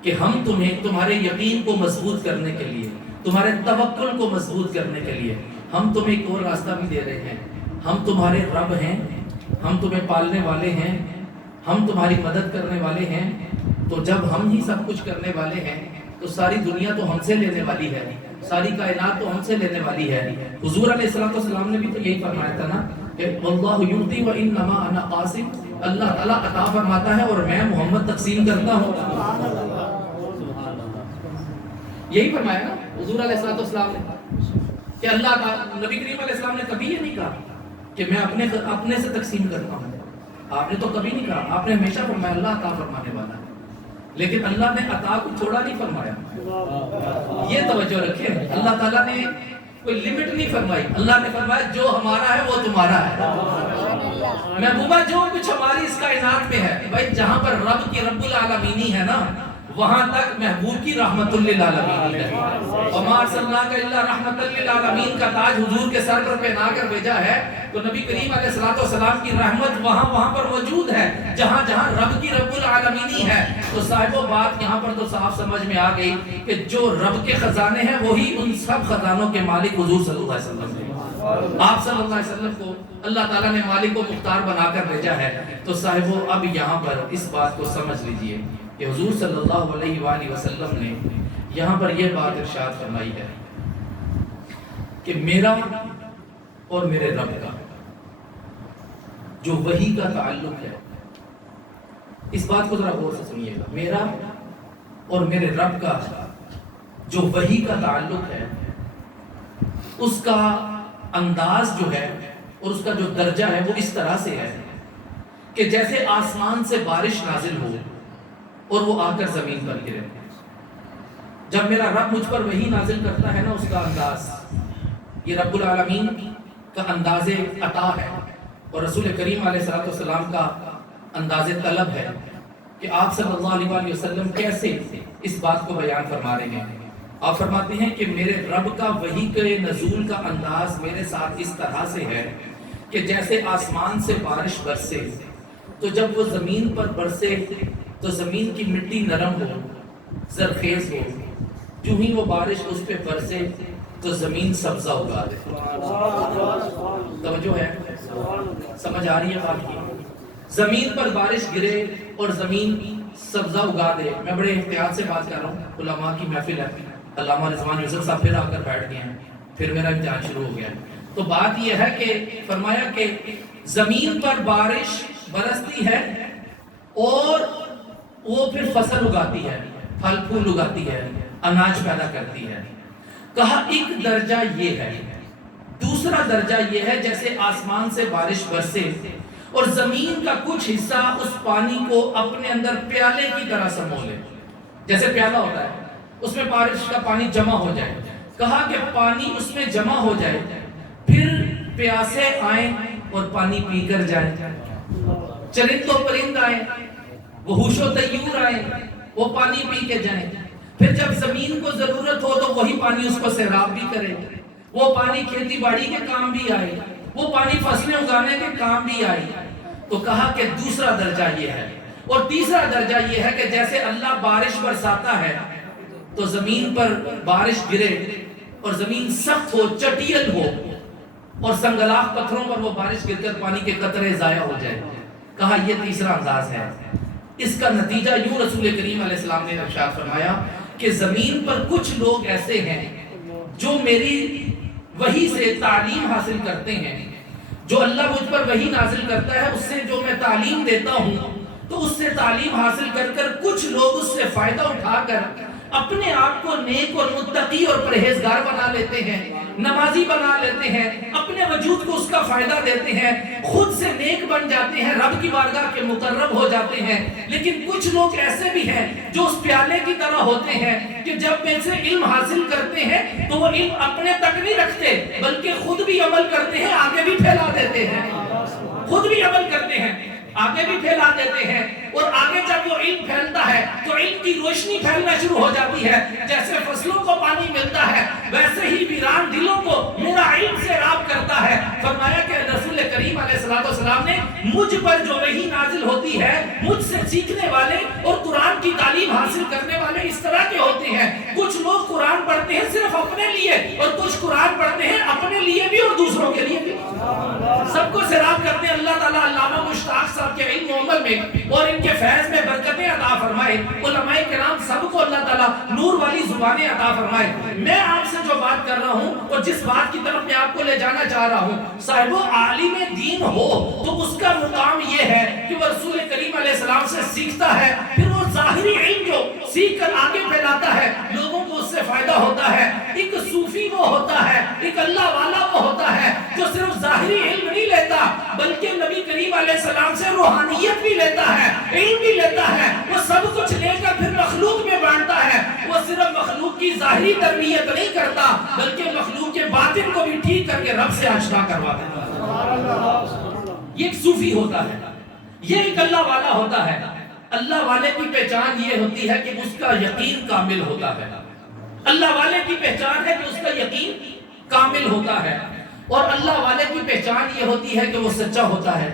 کہ ہم تمہیں تمہارے یقین کو مضبوط کرنے کے لیے، تمہارے توکل کو مضبوط کرنے کے لیے ہم تمہیں ایک اور راستہ بھی دے رہے ہیں۔ ہم تمہارے رب ہیں، ہم تمہیں پالنے والے ہیں، ہم تمہاری مدد کرنے والے ہیں۔ تو جب ہم ہی سب کچھ کرنے والے ہیں تو ساری دنیا تو ہم سے لینے والی ہے، ساری کائنات تو ہم سے لینے والی ہے۔ حضور علیہ السلام نے بھی تو یہی فرمایا تھا نا کہ واللہ یعطی وانما انا قاسم، اللہ تعالیٰ عطا فرماتا ہے اور میں محمد تقسیم کرتا ہوں۔ یہی فرمایا نا حضور علیہ السلام نے کہ اللہ تعالیٰ، نبی کریم علیہ السلام نے کبھی یہ نہیں کہا کہ میں اپنے سے تقسیم کرتا ہوں۔ آپ نے تو کبھی نہیں کہا، آپ نے ہمیشہ فرمایا اللہ عطا فرمانے والا ہے۔ لیکن اللہ نے عطا کو چھوڑا نہیں فرمایا، یہ توجہ رکھیں، اللہ تعالیٰ نے کوئی لمٹ نہیں فرمائی۔ اللہ نے فرمایا جو ہمارا ہے وہ تمہارا ہے۔ محبوبہ جو کچھ ہماری اس کائنات میں ہے، بھائی جہاں پر رب کی رب العالمینی ہے نا وہاں تک محبوب کی رحمت للعالمین ہے۔ وما ارسلناک الا رحمت للعالمین کا تاج حضور کے سر پر پہنا کر بھیجا ہے، تو نبی کریم علیہ السلام کی رحمت وہاں پر موجود ہے جہاں جہاں رب کی رب العالمینی ہے۔ تو صاحبو بات یہاں پر تو صاف سمجھ میں آ گئی کہ جو رب کے خزانے ہیں وہی ان سب خزانوں کے مالک حضور صلی اللہ علیہ وسلم ہیں۔ آپ صلی اللہ علیہ وسلم کو اللہ تعالیٰ نے مالک و مختار بنا کر بھیجا ہے۔ تو صاحبو اب یہاں پر اس بات کو سمجھ لیجئے کہ حضور صلی اللہ علیہ وآلہ وسلم نے یہاں پر یہ بات ارشاد فرمائی ہے کہ میرا اور میرے رب کا جو وحی کا تعلق ہے، اس بات کو ذرا غور سے سنیے گا، میرا اور میرے رب کا جو وحی کا تعلق ہے، اس کا انداز جو ہے اور اس کا جو درجہ ہے وہ اس طرح سے ہے کہ جیسے آسمان سے بارش نازل ہو اور وہ آ کر زمین پر گرے۔ جب میرا رب مجھ پر وحی نازل کرتا ہے نا، اس کا انداز، یہ رب العالمین کا انداز عطا ہے، اور رسول کریم علیہ السلام کا انداز طلب ہے کہ آپ صلی اللہ علیہ وآلہ وسلم کیسے اس بات کو بیان فرما رہے ہیں۔ آپ فرماتے ہیں کہ میرے رب کا وحی کے نزول کا انداز میرے ساتھ اس طرح سے ہے کہ جیسے آسمان سے بارش برسے تو جب وہ زمین پر برسے تو زمین کی مٹی نرم ہو، زرخیز ہو، جو ہی وہ بارش اس پہ برسے تو زمین سبزہ اگا دے۔ توجہ ہے، سمجھ آ رہی ہے بات کی؟ زمین پر بارش گرے اور زمین سبزہ اگا دے۔ میں بڑے احتیاط سے بات کر رہا ہوں، علماء کی محفل ہے، علامہ رضوان یوسف صاحب پھر آ کر بیٹھ گئے ہیں، پھر میرا امتحان شروع ہو گیا۔ تو بات یہ ہے کہ فرمایا کہ زمین پر بارش برستی ہے اور وہ پھر فصل اگاتی ہے، پھل پھول اگاتی ہے، اناج پیدا کرتی ہے۔ کہا ایک درجہ یہ ہے، دوسرا درجہ یہ ہے جیسے آسمان سے بارش برسے اور زمین کا کچھ حصہ اس پانی کو اپنے اندر پیالے کی طرح سمو لے، جیسے پیالہ ہوتا ہے اس میں بارش کا پانی جمع ہو جائے۔ کہا کہ پانی اس میں جمع ہو جائے، پھر پیاسے آئیں اور پانی پی کر جائیں، چرند و پرند آئیں، وحوش و طیور آئیں، وہ پانی پی کے جائیں، پھر جب زمین کو ضرورت ہو تو وہی پانی اس کو سیراب بھی کرے، وہ پانی کھیتی باڑی کے کام بھی آئے، وہ پانی فصلیں اگانے کے کام بھی آئے۔ تو کہا کہ دوسرا درجہ یہ ہے، اور تیسرا درجہ یہ ہے کہ جیسے اللہ بارش برساتا ہے تو زمین پر بارش گرے اور زمین سخت ہو، چٹیل ہو، اور سنگلاخ پتھروں پر وہ بارش گر کر پانی کے قطرے ضائع ہو جائے۔ کہا یہ تیسرا انداز ہے۔ اس کا نتیجہ یوں رسول کریم علیہ السلام نے ارشاد فرمایا کہ زمین پر کچھ لوگ ایسے ہیں جو میری وحی سے تعلیم حاصل کرتے ہیں، جو اللہ مجھ پر وحی نازل کرتا ہے اس سے جو میں تعلیم دیتا ہوں، تو اس سے تعلیم حاصل کر کر کچھ لوگ اس سے فائدہ اٹھا کر اپنے آپ کو نیک اور متقی اور پرہیزگار بنا لیتے ہیں، نمازی بنا لیتے ہیں، اپنے وجود کو اس کا فائدہ دیتے ہیں، خود سے نیک بن جاتے ہیں، رب کی بارگاہ کے مقرب ہو جاتے ہیں۔ لیکن کچھ لوگ ایسے بھی ہیں جو اس پیالے کی طرح ہوتے ہیں کہ جب میں سے علم حاصل کرتے ہیں تو وہ علم اپنے تک نہیں رکھتے بلکہ خود بھی عمل کرتے ہیں، آگے بھی پھیلا دیتے ہیں، خود بھی عمل کرتے ہیں، آگے بھی پھیلا دیتے ہیں، اور آگے جب وہ علم پھیلتا ہے تو علم کی روشنی پھیلنا شروع ہو جاتی ہے۔ جیسے فصلوں کو پانی ملتا ہے ویسے ہی ویران دلوں کو میرا علم سے راب کرتا ہے۔ فرمایا کہ رسول کریم علیہ السلام نے مجھ پر جو وحی نازل ہوتی ہے، مجھ سے سیکھنے والے اور قرآن کی تعلیم حاصل کرنے والے اس طرح کے ہوتے ہیں۔ کچھ لوگ قرآن پڑھتے ہیں صرف اپنے لیے، اور کچھ قرآن پڑھتے ہیں اپنے لیے بھی اور دوسروں کے لیے بھی، سب کو سیراب کرتے ہیں۔ اللہ تعالیٰ علامہ مشتاق صاحب کے علم و عمل میں اور ان کے فیض میں برکتیں عطا فرمائے، علماء کرام سب کو اللہ تعالیٰ نور والی زبانیں عطا فرمائے۔ میں آپ سے جو بات کر رہا ہوں اور جس بات کی طرف میں آپ کو لے جانا چاہ رہا ہوں، صاحب عالم دین ہو تو اس کا مقام یہ ہے کہ وہ رسول کریم علیہ السلام سے سیکھتا ہے، پھر وہ ظاہری علم جو سیکھ کر آگے پھیلاتا ہے، لوگوں کو اس سے فائدہ ہوتا ہے۔ ایک صوفی وہ ہوتا ہے، ایک اللہ والا وہ ہوتا ہے جو صرف ظاہری علم نہیں لیتا بلکہ نبی کریم علیہ السلام سے روحانیت بھی لیتا ہے، علم بھی لیتا ہے، وہ سب کچھ لے کر پھر مخلوق میں بانٹتا ہے۔ وہ صرف مخلوق کی ظاہری تربیت نہیں کرتا بلکہ مخلوق کے باطن کو بھی ٹھیک کر کے رب سے آشنا کروا دیتا ہے۔ یہ ایک صوفی ہوتا ہے، یہ ایک اللہ والا ہوتا ہے۔ اللہ والے کی پہچان یہ ہوتی ہے کہ اس کا یقین کامل ہوتا ہے۔ اللہ والے کی پہچان ہے کہ اس کا یقین کامل ہوتا ہے، اور اللہ والے کی پہچان یہ ہوتی ہے کہ وہ سچا ہوتا ہے۔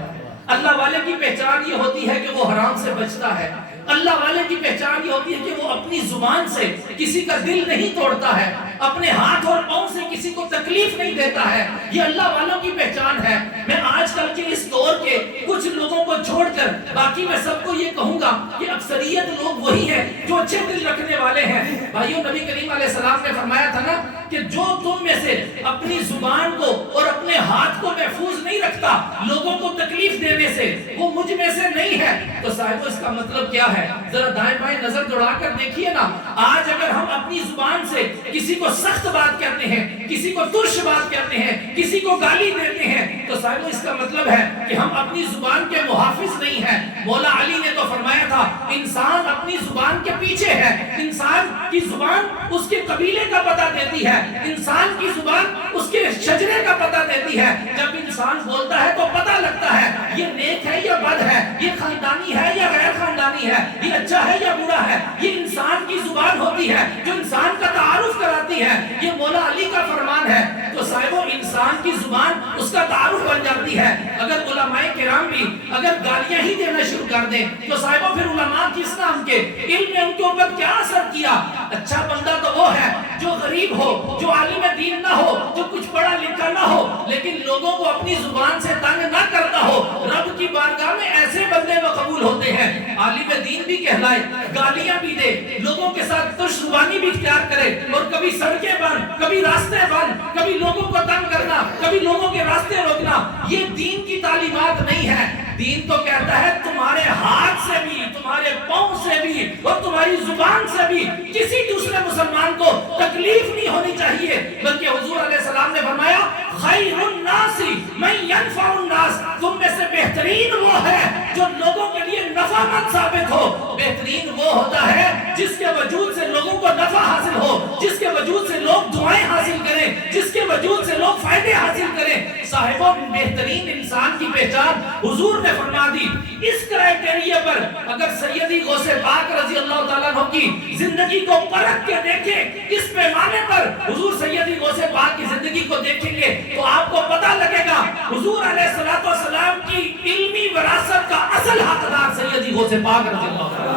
اللہ والے کی پہچان یہ ہوتی ہے کہ وہ حرام سے بچتا ہے۔ اللہ والے کی پہچان یہ ہوتی ہے کہ وہ اپنی زبان سے کسی کا دل نہیں توڑتا ہے، اپنے ہاتھ اور پاؤں سے کسی کو تکلیف نہیں دیتا ہے. یہ اللہ والوں کی پہچان ہے. میں آج کل کے اس دور کے کچھ لوگوں کو چھوڑ کر باقی میں سب کو یہ کہوں گا کہ اکثریت لوگ وہی ہیں جو اچھے دل رکھنے والے ہیں. بھائیوں، نبی کریم علیہ السلام نے فرمایا تھا نا کہ جو تم میں سے اپنی زبان کو اور اپنے ہاتھ کو محفوظ نہیں رکھتا لوگوں کو تکلیف دینے سے، وہ مجھ میں سے نہیں ہے. تو صاحب اس کا مطلب کیا ہے؟ ذرا دائیں بائیں نظر دوڑا کر دیکھیے نا. آج اگر ہم اپنی زبان سے کسی کو سخت بات کرتے ہیں، کسی کو ترش بات کرتے ہیں، کسی کو گالی دیتے ہیں، تو صاحب اس کا مطلب ہے کہ ہم اپنی زبان کے محافظ نہیں ہیں. مولا علی نے تو فرمایا تھا انسان اپنی زبان کے پیچھے ہے. انسان کی زبان اس کے قبیلے کا پتہ دیتی ہے، انسان کی زبان اس کے شجرے کا پتہ دیتی ہے. جب انسان بولتا ہے تو پتہ لگتا ہے یہ نیک ہے یا بد ہے، یہ خاندانی ہے یا غیر خاندانی ہے، یہ اچھا ہے یا برا ہے. یہ انسان کی زبان ہوتی ہے جو انسان کا تعارف کراتی ہے. یہ مولا علی کا فرمان ہے. تو صاحبو انسان کی زبان اس کا تعارف بن جاتی ہے. اگر علماء کرام بھی اگر گالیاں ہی دینا شروع کر دیں تو صاحبو پھر علماء کس نام کے؟ علم نے ان کے اوپر کیا اثر کیا؟ اچھا بندہ تو وہ ہے جو غریب ہو، جو عالم دین نہ ہو، جو کچھ پڑھا لکھا نہ ہو، لیکن لوگوں کو اپنی زبان سے تنگ نہ کرتا ہو. رب کی بارگاہ میں ایسے بندے وہ قبول ہوتے ہیں. عالم دین بھی کہلائے، گالیاں بھی دے، لوگوں کے ساتھ ترش زبانی بھی اختیار کرے، اور کبھی سڑکیں بند، کبھی راستے بند، کبھی لوگوں کو تنگ کرنا، کبھی لوگوں کے راستے روکنا، یہ دین کی تعلیمات نہیں ہے. دین تو کہتا ہے تمہارے ہاتھ سے بھی، تمہارے پاؤں سے بھی اور تمہاری زبان سے بھی کسی دوسرے مسلمان کو تکلیف نہیں ہونی چاہیے. بلکہ حضور علیہ السلام نے فرمایا خیر الناس من ينفع الناس، تم میں سے بہترین وہ ہے جو لوگوں کے لیے نفع مند ثابت ہو. بہترین وہ ہوتا ہے جس کے وجود سے لوگوں کو نفع حاصل ہو، جس کے وجود سے لوگ دعائیں حاصل کریں، جس کے وجود سے لوگ فائدے حاصل کریں. صاحبوں، بہترین انسان کی پہچان حضور نے فرما دی. اس کرائٹیریا پر اگر سیدی غوث پاک رضی اللہ تعالیٰ عنہ کی زندگی کو پرکھ کے دیکھیں، اس پیمانے پر حضور سیدی غوث پاک کی زندگی کو دیکھیں گے تو آپ کو پتہ لگے گا حضور علیہ السلام کی علمی وراثت کا اصل حقدار سیدی غوث پاک رضی اللہ تعالیٰ.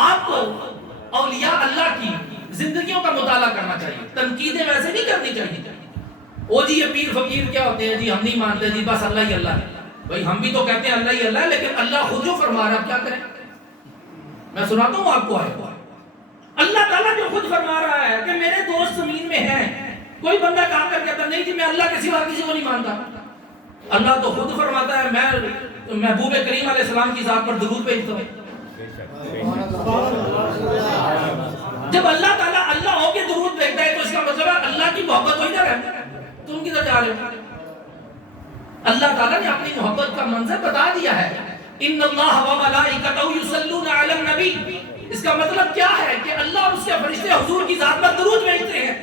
آپ کو اولیاء اللہ کی زندگیوں کا مطالعہ کرنا چاہیے، تنقیدیں ویسے نہیں کرنی چاہیے. او جی یہ پیر فقیر کیا ہوتے ہیں جی، ہم نہیں مانتے جی، بس اللہ ہی اللہ ہے. بھائی ہم بھی تو کہتے ہیں اللہ ہی اللہ ہے، لیکن اللہ خود جو فرما رہا ہے کیا کریں؟ میں سناتا ہوں آپ کو آئے. اللہ تعالیٰ جو خود فرما رہا ہے کہ میرے دوست زمین میں ہیں. کوئی بندہ کام کر کہتا نہیں جی میں اللہ کے سوا کسی کو نہیں مانتا. اللہ تو خود فرماتا ہے میں محبوب کریم علیہ السلام کی ذات پر درود بھیجتا ہوں. جب اللہ تعالیٰ اللہ ہو کے درود بھیجتا ہے تو اس کا مطلب ہے اللہ کی محبت ہوئی نہ رہے. تم کدھر جا رہے ہو؟ اللہ تعالیٰ نے اپنی محبت کا منظر بتا دیا ہے. ان اللہ و ملائکتہ یصلون علی النبی. اس کا مطلب کیا ہے کہ اللہ اور اس کے فرشتے حضور کی ذات پر درود بھیجتے ہیں.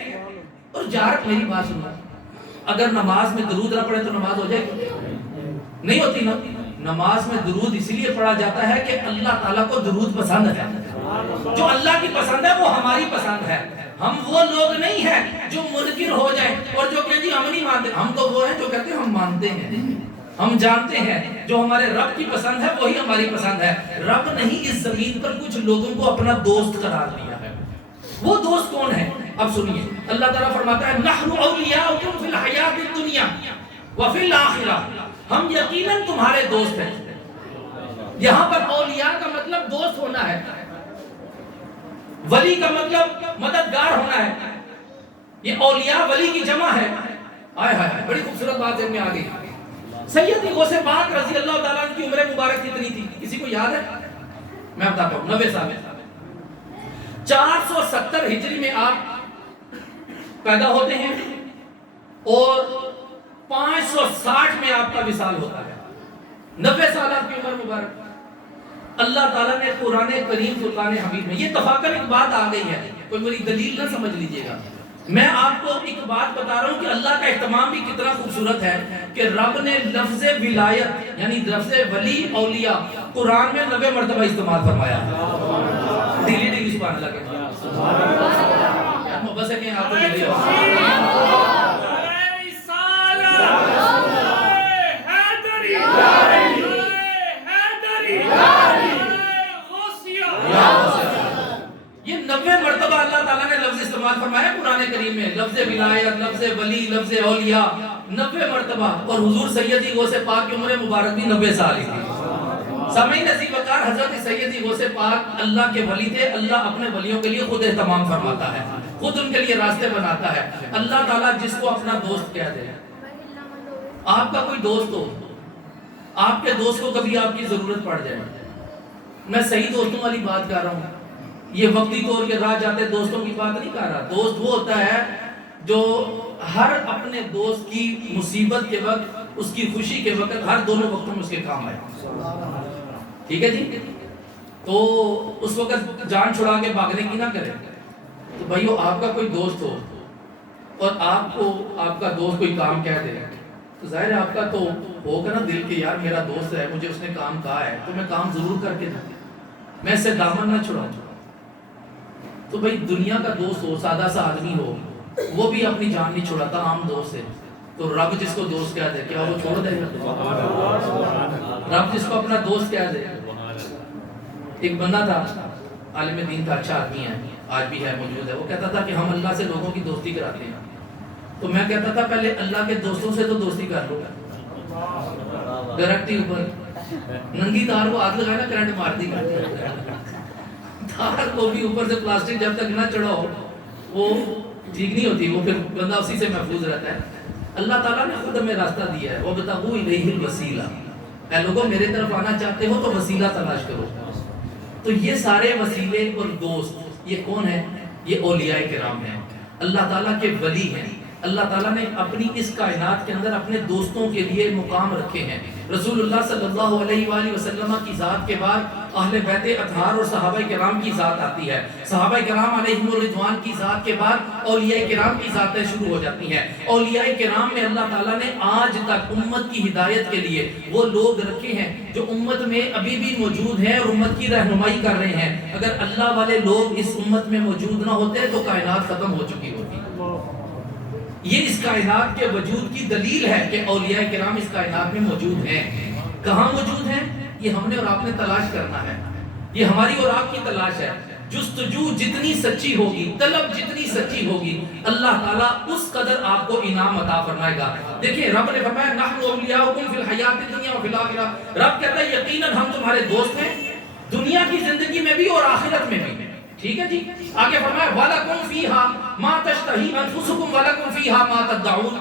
اور جارک میری بات سنو، اگر نماز میں درود نہ پڑھے تو نماز ہو جائے گی؟ نہیں ہوتی نا. نماز میں درود اس لیے پڑھا جاتا ہے کہ اللہ تعالیٰ کو درود پسند ہے. جو اللہ کی پسند ہے وہ ہماری پسند ہے. ہم وہ لوگ نہیں ہیں جو منکر ہو جائیں اور جو کہ جی ہم نہیں مانتے. ہم تو وہ ہیں جو کہتے ہیں ہم مانتے ہیں، ہم جانتے ہیں جو ہمارے رب کی پسند ہے وہی ہماری پسند ہے. رب نہیں اس زمین پر کچھ لوگوں کو اپنا دوست قرار دیا ہے. وہ دوست کون ہے؟ اب سنیے، اللہ تعالیٰ فرماتا ہے نحن اولیاؤکم فی الحیات الدنیا وفی الآخرہ. ہم یقیناً تمہارے دوست ہیں. یہاں پر اولیاء کا مطلب دوست ہونا ہے، ولی کا مطلب مددگار ہونا ہے. یہ اولیاء ولی کی جمع ہے. آئے ہائے بڑی خوبصورت بات ہے میں آ گئی. سیدی غوث پاک رضی اللہ تعالیٰ عنہ کی عمر مبارک کتنی تھی کسی کو یاد ہے؟ میں بتاتا ہوں، 90 سال. 470 ہجری میں آپ پیدا ہوتے ہیں اور 560 میں آپ کا وصال ہوتا ہے. 90 سال آپ کی عمر مبارک. اللہ تعالیٰ نے قرآن کریم فرقان حمید میں، یہ تفاقر ایک بات آ گئی ہے، کوئی میری دلیل نہ سمجھ لیجئے گا. میں آپ کو ایک بات بتا رہا ہوں کہ اللہ کا اہتمام بھی کتنا خوبصورت ہے کہ رب نے لفظ ولایت یعنی لفظ ولی اولیاء قرآن میں 90 مرتبہ استعمال فرمایا. دلی دلی سبحان اللہ کہتے ہیں. بس ہے کہ آپ کو دلی استعمال فرمایا قرآن کریم میں، لفظ ولایت، لفظ ولی، لفظ اولیاء 90 مرتبہ، اور حضور سیدی غوث پاک کی عمر مبارک بھی 90 سال ہی تھی۔ سامعین عزیز وقار، حضرت سیدی غوث پاک اللہ کے ولی تھے۔ اللہ اپنے ولیوں کے لیے خود اہتمام فرماتا ہے، خود ان کے لیے راستے بناتا ہے۔ اللہ تعالیٰ جس کو اپنا دوست کہہ دے، آپ کا کوئی دوست ہو، آپ کے دوست کو کبھی آپ کی ضرورت پڑ جائے، میں صحیح دوستوں والی بات کر رہا ہوں، یہ وقتی طور کے راہ جاتے دوستوں کی بات نہیں کر رہا۔ دوست وہ ہوتا ہے جو ہر اپنے دوست کی مصیبت کے وقت، اس کی خوشی کے وقت، ہر دونوں وقتوں میں اس کے کام آئے، ٹھیک ہے جی؟ تو اس وقت جان چھڑا کے بھاگنے کی نہ کرے۔ تو بھائیو، آپ کا کوئی دوست ہو اور آپ کو آپ کا دوست کوئی کام کہہ دے، تو ظاہر ہے آپ کا تو ہوگا نا دل کہ یار میرا دوست ہے، مجھے اس نے کام کہا ہے تو میں کام ضرور کر کے دوں، میں اس سے دامن نہ چھڑاؤں۔ تو بھائی دنیا کا دوست ہو، سادہ سا آدمی ہو، وہ بھی اپنی جان نہیں چھڑاتا، عام دوست ہے۔ تو رب جس کو دوست کہہ دے، کیا وہ چھوڑ دے گا؟ رب جس کو اپنا دوست کہہ دے۔ ایک بندہ تھا، عالم دین تھا، اچھا آدمی ہے، آج بھی ہے، موجود ہے۔ وہ کہتا تھا کہ ہم اللہ سے لوگوں کی دوستی کراتے ہیں۔ تو میں کہتا تھا پہلے اللہ کے دوستوں سے تو دوستی کر لو، ڈائریکٹ ہی اوپر ننگی تار کو ہاتھ لگانا، کرنٹ مار دی تار کو بھی اوپر سے پلاسٹک جب تک نہ چڑھاؤ وہ ٹھیک نہیں ہوتی، وہ پھر بندہ اسی سے محفوظ رہتا ہے۔ اللہ تعالیٰ نے خود ہمیں راستہ دیا ہے، وَابْتَغُوا إِلَيْهِ الْوَسِيلَةَ، اے لوگوں میرے طرف آنا چاہتے ہو تو وسیلہ تلاش کرو۔ تو یہ سارے وسیلے اور دوست یہ کون ہیں؟ یہ اولیاء کرام ہیں، اللہ تعالیٰ کے ولی ہیں۔ اللہ تعالیٰ نے اپنی اس کائنات کے اندر اپنے دوستوں کے لیے مقام رکھے ہیں۔ رسول اللہ صلی اللہ علیہ وآلہ وسلم کی ذات کے بعد اہل بیت اطہار اور صحابہ کرام کی ذات آتی ہے، صحابہ کرام علیہم الرضوان کی ذات کے بعد اولیاء کرام کی ذاتیں شروع ہو جاتی ہیں۔ اولیاء کرام میں اللہ تعالیٰ نے آج تک امت کی ہدایت کے لیے وہ لوگ رکھے ہیں جو امت میں ابھی بھی موجود ہیں اور امت کی رہنمائی کر رہے ہیں۔ اگر اللہ والے لوگ اس امت میں موجود نہ ہوتے تو کائنات ختم ہو چکی ہوتی۔ یہ اس کائنات کے وجود کی دلیل ہے کہ اولیاء کرام اس کائنات میں موجود ہیں۔ کہاں موجود ہیں؟ یہ ہم نے اور آپ نے تلاش کرنا ہے، یہ ہماری اور آپ کی تلاش ہے۔ جستجو جتنی سچی ہوگی، طلب جتنی سچی ہوگی، اللہ تعالیٰ اس قدر آپ کو انعام عطا فرمائے گا۔ دیکھیں رب نے فرمایا نحن اولیاؤکم فی الحیات الدنیا وفی الآخرہ، رب کہتا ہے یقیناً ہم تمہارے دوست ہیں دنیا کی زندگی میں بھی اور آخرت میں بھی، ٹھیک ہے جی؟ آگے فرمایا وَلَكُمْ فِيهَا مَا تَشْتَهِي أَنفُسُكُمْ وَلَكُمْ فِيهَا مَا تَدَّعُونَ۔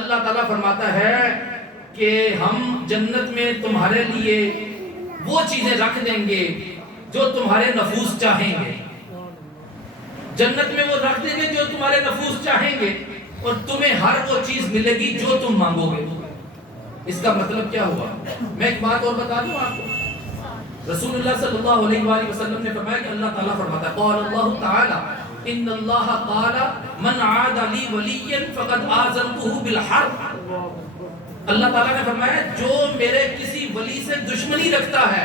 اللہ تعالیٰ فرماتا ہے کہ ہم جنت میں تمہارے لیے وہ چیزیں رکھ دیں گے جو تمہارے نفوس چاہیں گے، جنت میں وہ رکھ دیں گے جو تمہارے نفوس چاہیں گے، اور تمہیں ہر وہ چیز ملے گی جو تم مانگو گے۔ اس کا مطلب کیا ہوا؟ میں ایک بات اور بتا دوں آپ کو، رسول اللہ صلی اللہ علیہ وآلہ وسلم نے فرمایا کہ اللہ تعالیٰ فرماتا ہے قال اللہ تعالی ان اللہ قال من عاد لی ولیا فقد آذنته بالحرب۔ اللہ تعالیٰ نے فرمایا جو میرے کسی ولی سے دشمنی رکھتا ہے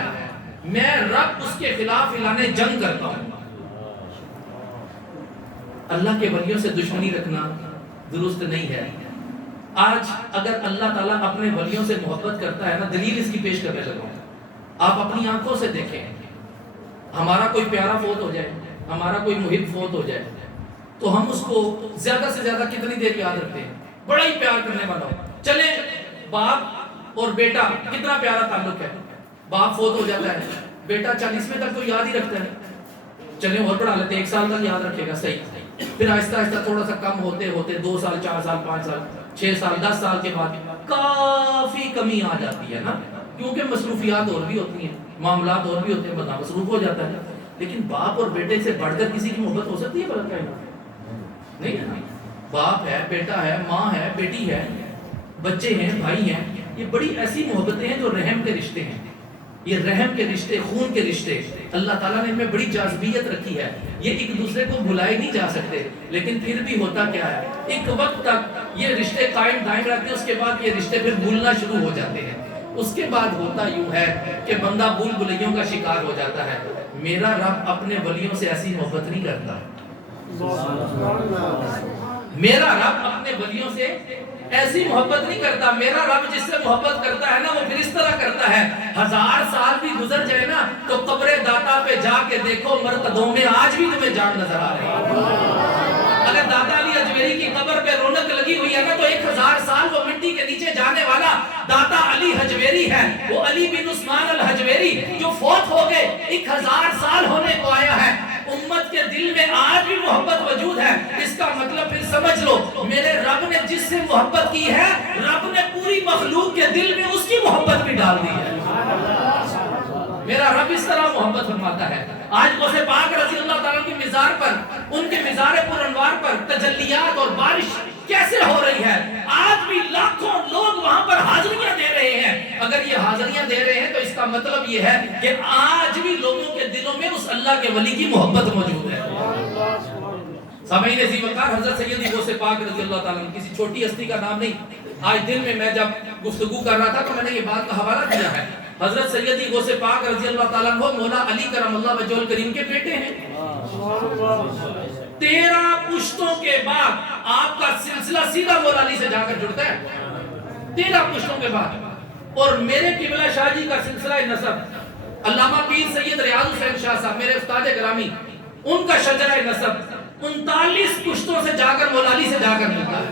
میں رب اس کے خلاف اعلان جنگ کرتا ہوں۔ اللہ کے ولیوں سے دشمنی رکھنا درست نہیں ہے۔ آج اگر اللہ تعالیٰ اپنے ولیوں سے محبت کرتا ہے نا، دلیل اس کی پیش کرنے لگا ہوں، آپ اپنی آنکھوں سے دیکھیں، ہمارا کوئی پیارا فوت ہو جائے، ہمارا کوئی محب فوت ہو جائے تو ہم اس کو زیادہ سے زیادہ کتنی دیر یاد رکھتے ہیں؟ بڑا ہی پیار کرنے والا ہو۔ چلے باپ اور بیٹا کتنا پیارا تعلق ہے، باپ فوت ہو جاتا ہے، بیٹا 40ویں تک تو یاد ہی رکھتا ہے، چلے اور پڑھا لیتے 1 سال تک یاد رکھے گا، صحیح، پھر آہستہ آہستہ تھوڑا سا کم ہوتے ہوتے 2 سال 4 سال 5 سال 6 سال 10 سال کے بعد کافی کمی آ جاتی ہے نا، کیونکہ مصروفیات اور بھی ہوتی ہیں، معاملات اور بھی ہوتے ہیں، بندہ مصروف ہو جاتا ہے۔ لیکن باپ اور بیٹے سے بڑھ کر کسی کی محبت ہو سکتی ہے بلکہ نہیں ہے؟ باپ ہے، بیٹا ہے، ماں ہے، بیٹی ہے، بچے ہیں، بھائی ہیں، یہ بڑی ایسی محبتیں ہیں جو رحم کے رشتے ہیں، یہ رحم کے رشتے، خون کے رشتے اللہ تعالیٰ نے ان میں بڑی جاذبیت رکھی ہے، یہ ایک دوسرے کو بھلائے نہیں جا سکتے۔ لیکن پھر بھی ہوتا کیا ہے، ایک وقت تک یہ رشتے قائم دائم رہتے ہیں، اس کے بعد یہ رشتے پھر بھولنا شروع ہو جاتے ہیں، اس کے بعد ہوتا یوں ہے کہ بندہ بھول بھلیوں کا شکار ہو جاتا ہے۔ میرا رب اپنے ولیوں سے ایسی محبت نہیں کرتا، میرا رب اپنے ولیوں سے ایسی محبت نہیں کرتا۔ میرا رب جس سے محبت کرتا ہے نا وہ پھر اس طرح کرتا ہے، 1000 سال بھی گزر جائے نا تو قبر داتا پہ جا کے دیکھو، مرتدوں میں آج بھی تمہیں جان نظر آ رہی ہے۔ حجویری کی قبر پہ رونق لگی ہوئی ہے نا، تو 1000 سال وہ مٹی کے نیچے جانے والا داتا علی حجویری ہے، وہ علی بن عثمان الحجویری جو فوت ہو گئے، 1000 سال ہونے کو آیا ہے، امت کے دل میں آج بھی محبت موجود ہے۔ اس کا مطلب پھر سمجھ لو، میرے رب نے جس سے محبت کی ہے، رب نے پوری مخلوق کے دل میں اس کی محبت بھی ڈال دی ہے۔ میرا رب اس طرح محبت فرماتا ہے۔ آج غوث پاک رضی اللہ تعالیٰ کی مزار پر، ان کے مزار پر انوار پر تجلیات اور بارش کیسے ہو رہی ہے، آج بھی لاکھوں لوگ وہاں پر حاضریاں دے رہے ہیں۔ اگر یہ حاضریاں دے رہے ہیں تو اس کا مطلب یہ ہے کہ آج بھی لوگوں کے دلوں میں اس اللہ کے ولی کی محبت موجود ہے۔ سامعین عزیز وقار، حضرت سیدی غوث پاک رضی اللہ تعالیٰ عنہ، کسی چھوٹی ہستی کا نام نہیں۔ آج دن میں جب گفتگو کر رہا تھا تو میں نے یہ بات کا حوالہ دیا ہے، حضرت سیدی غوث پاک رضی اللہ تعالیٰ عنہ مولا علی کرم اللہ وجہ الکریم کے بیٹے ہیں۔ 13 پشتوں کے بعد آپ کا سلسلہ سیدھا مولا علی سے جا کر جڑتا ہے، 13 پشتوں کے بعد۔ اور میرے قبلہ شاہ جی کا سلسلہ نسب، علامہ پیر سید ریاض حسین شاہ صاحب میرے استاد گرامی، ان کا شجرہ نسب 39 پشتوں سے جا کر مولا علی سے جا کر ملتا ہے۔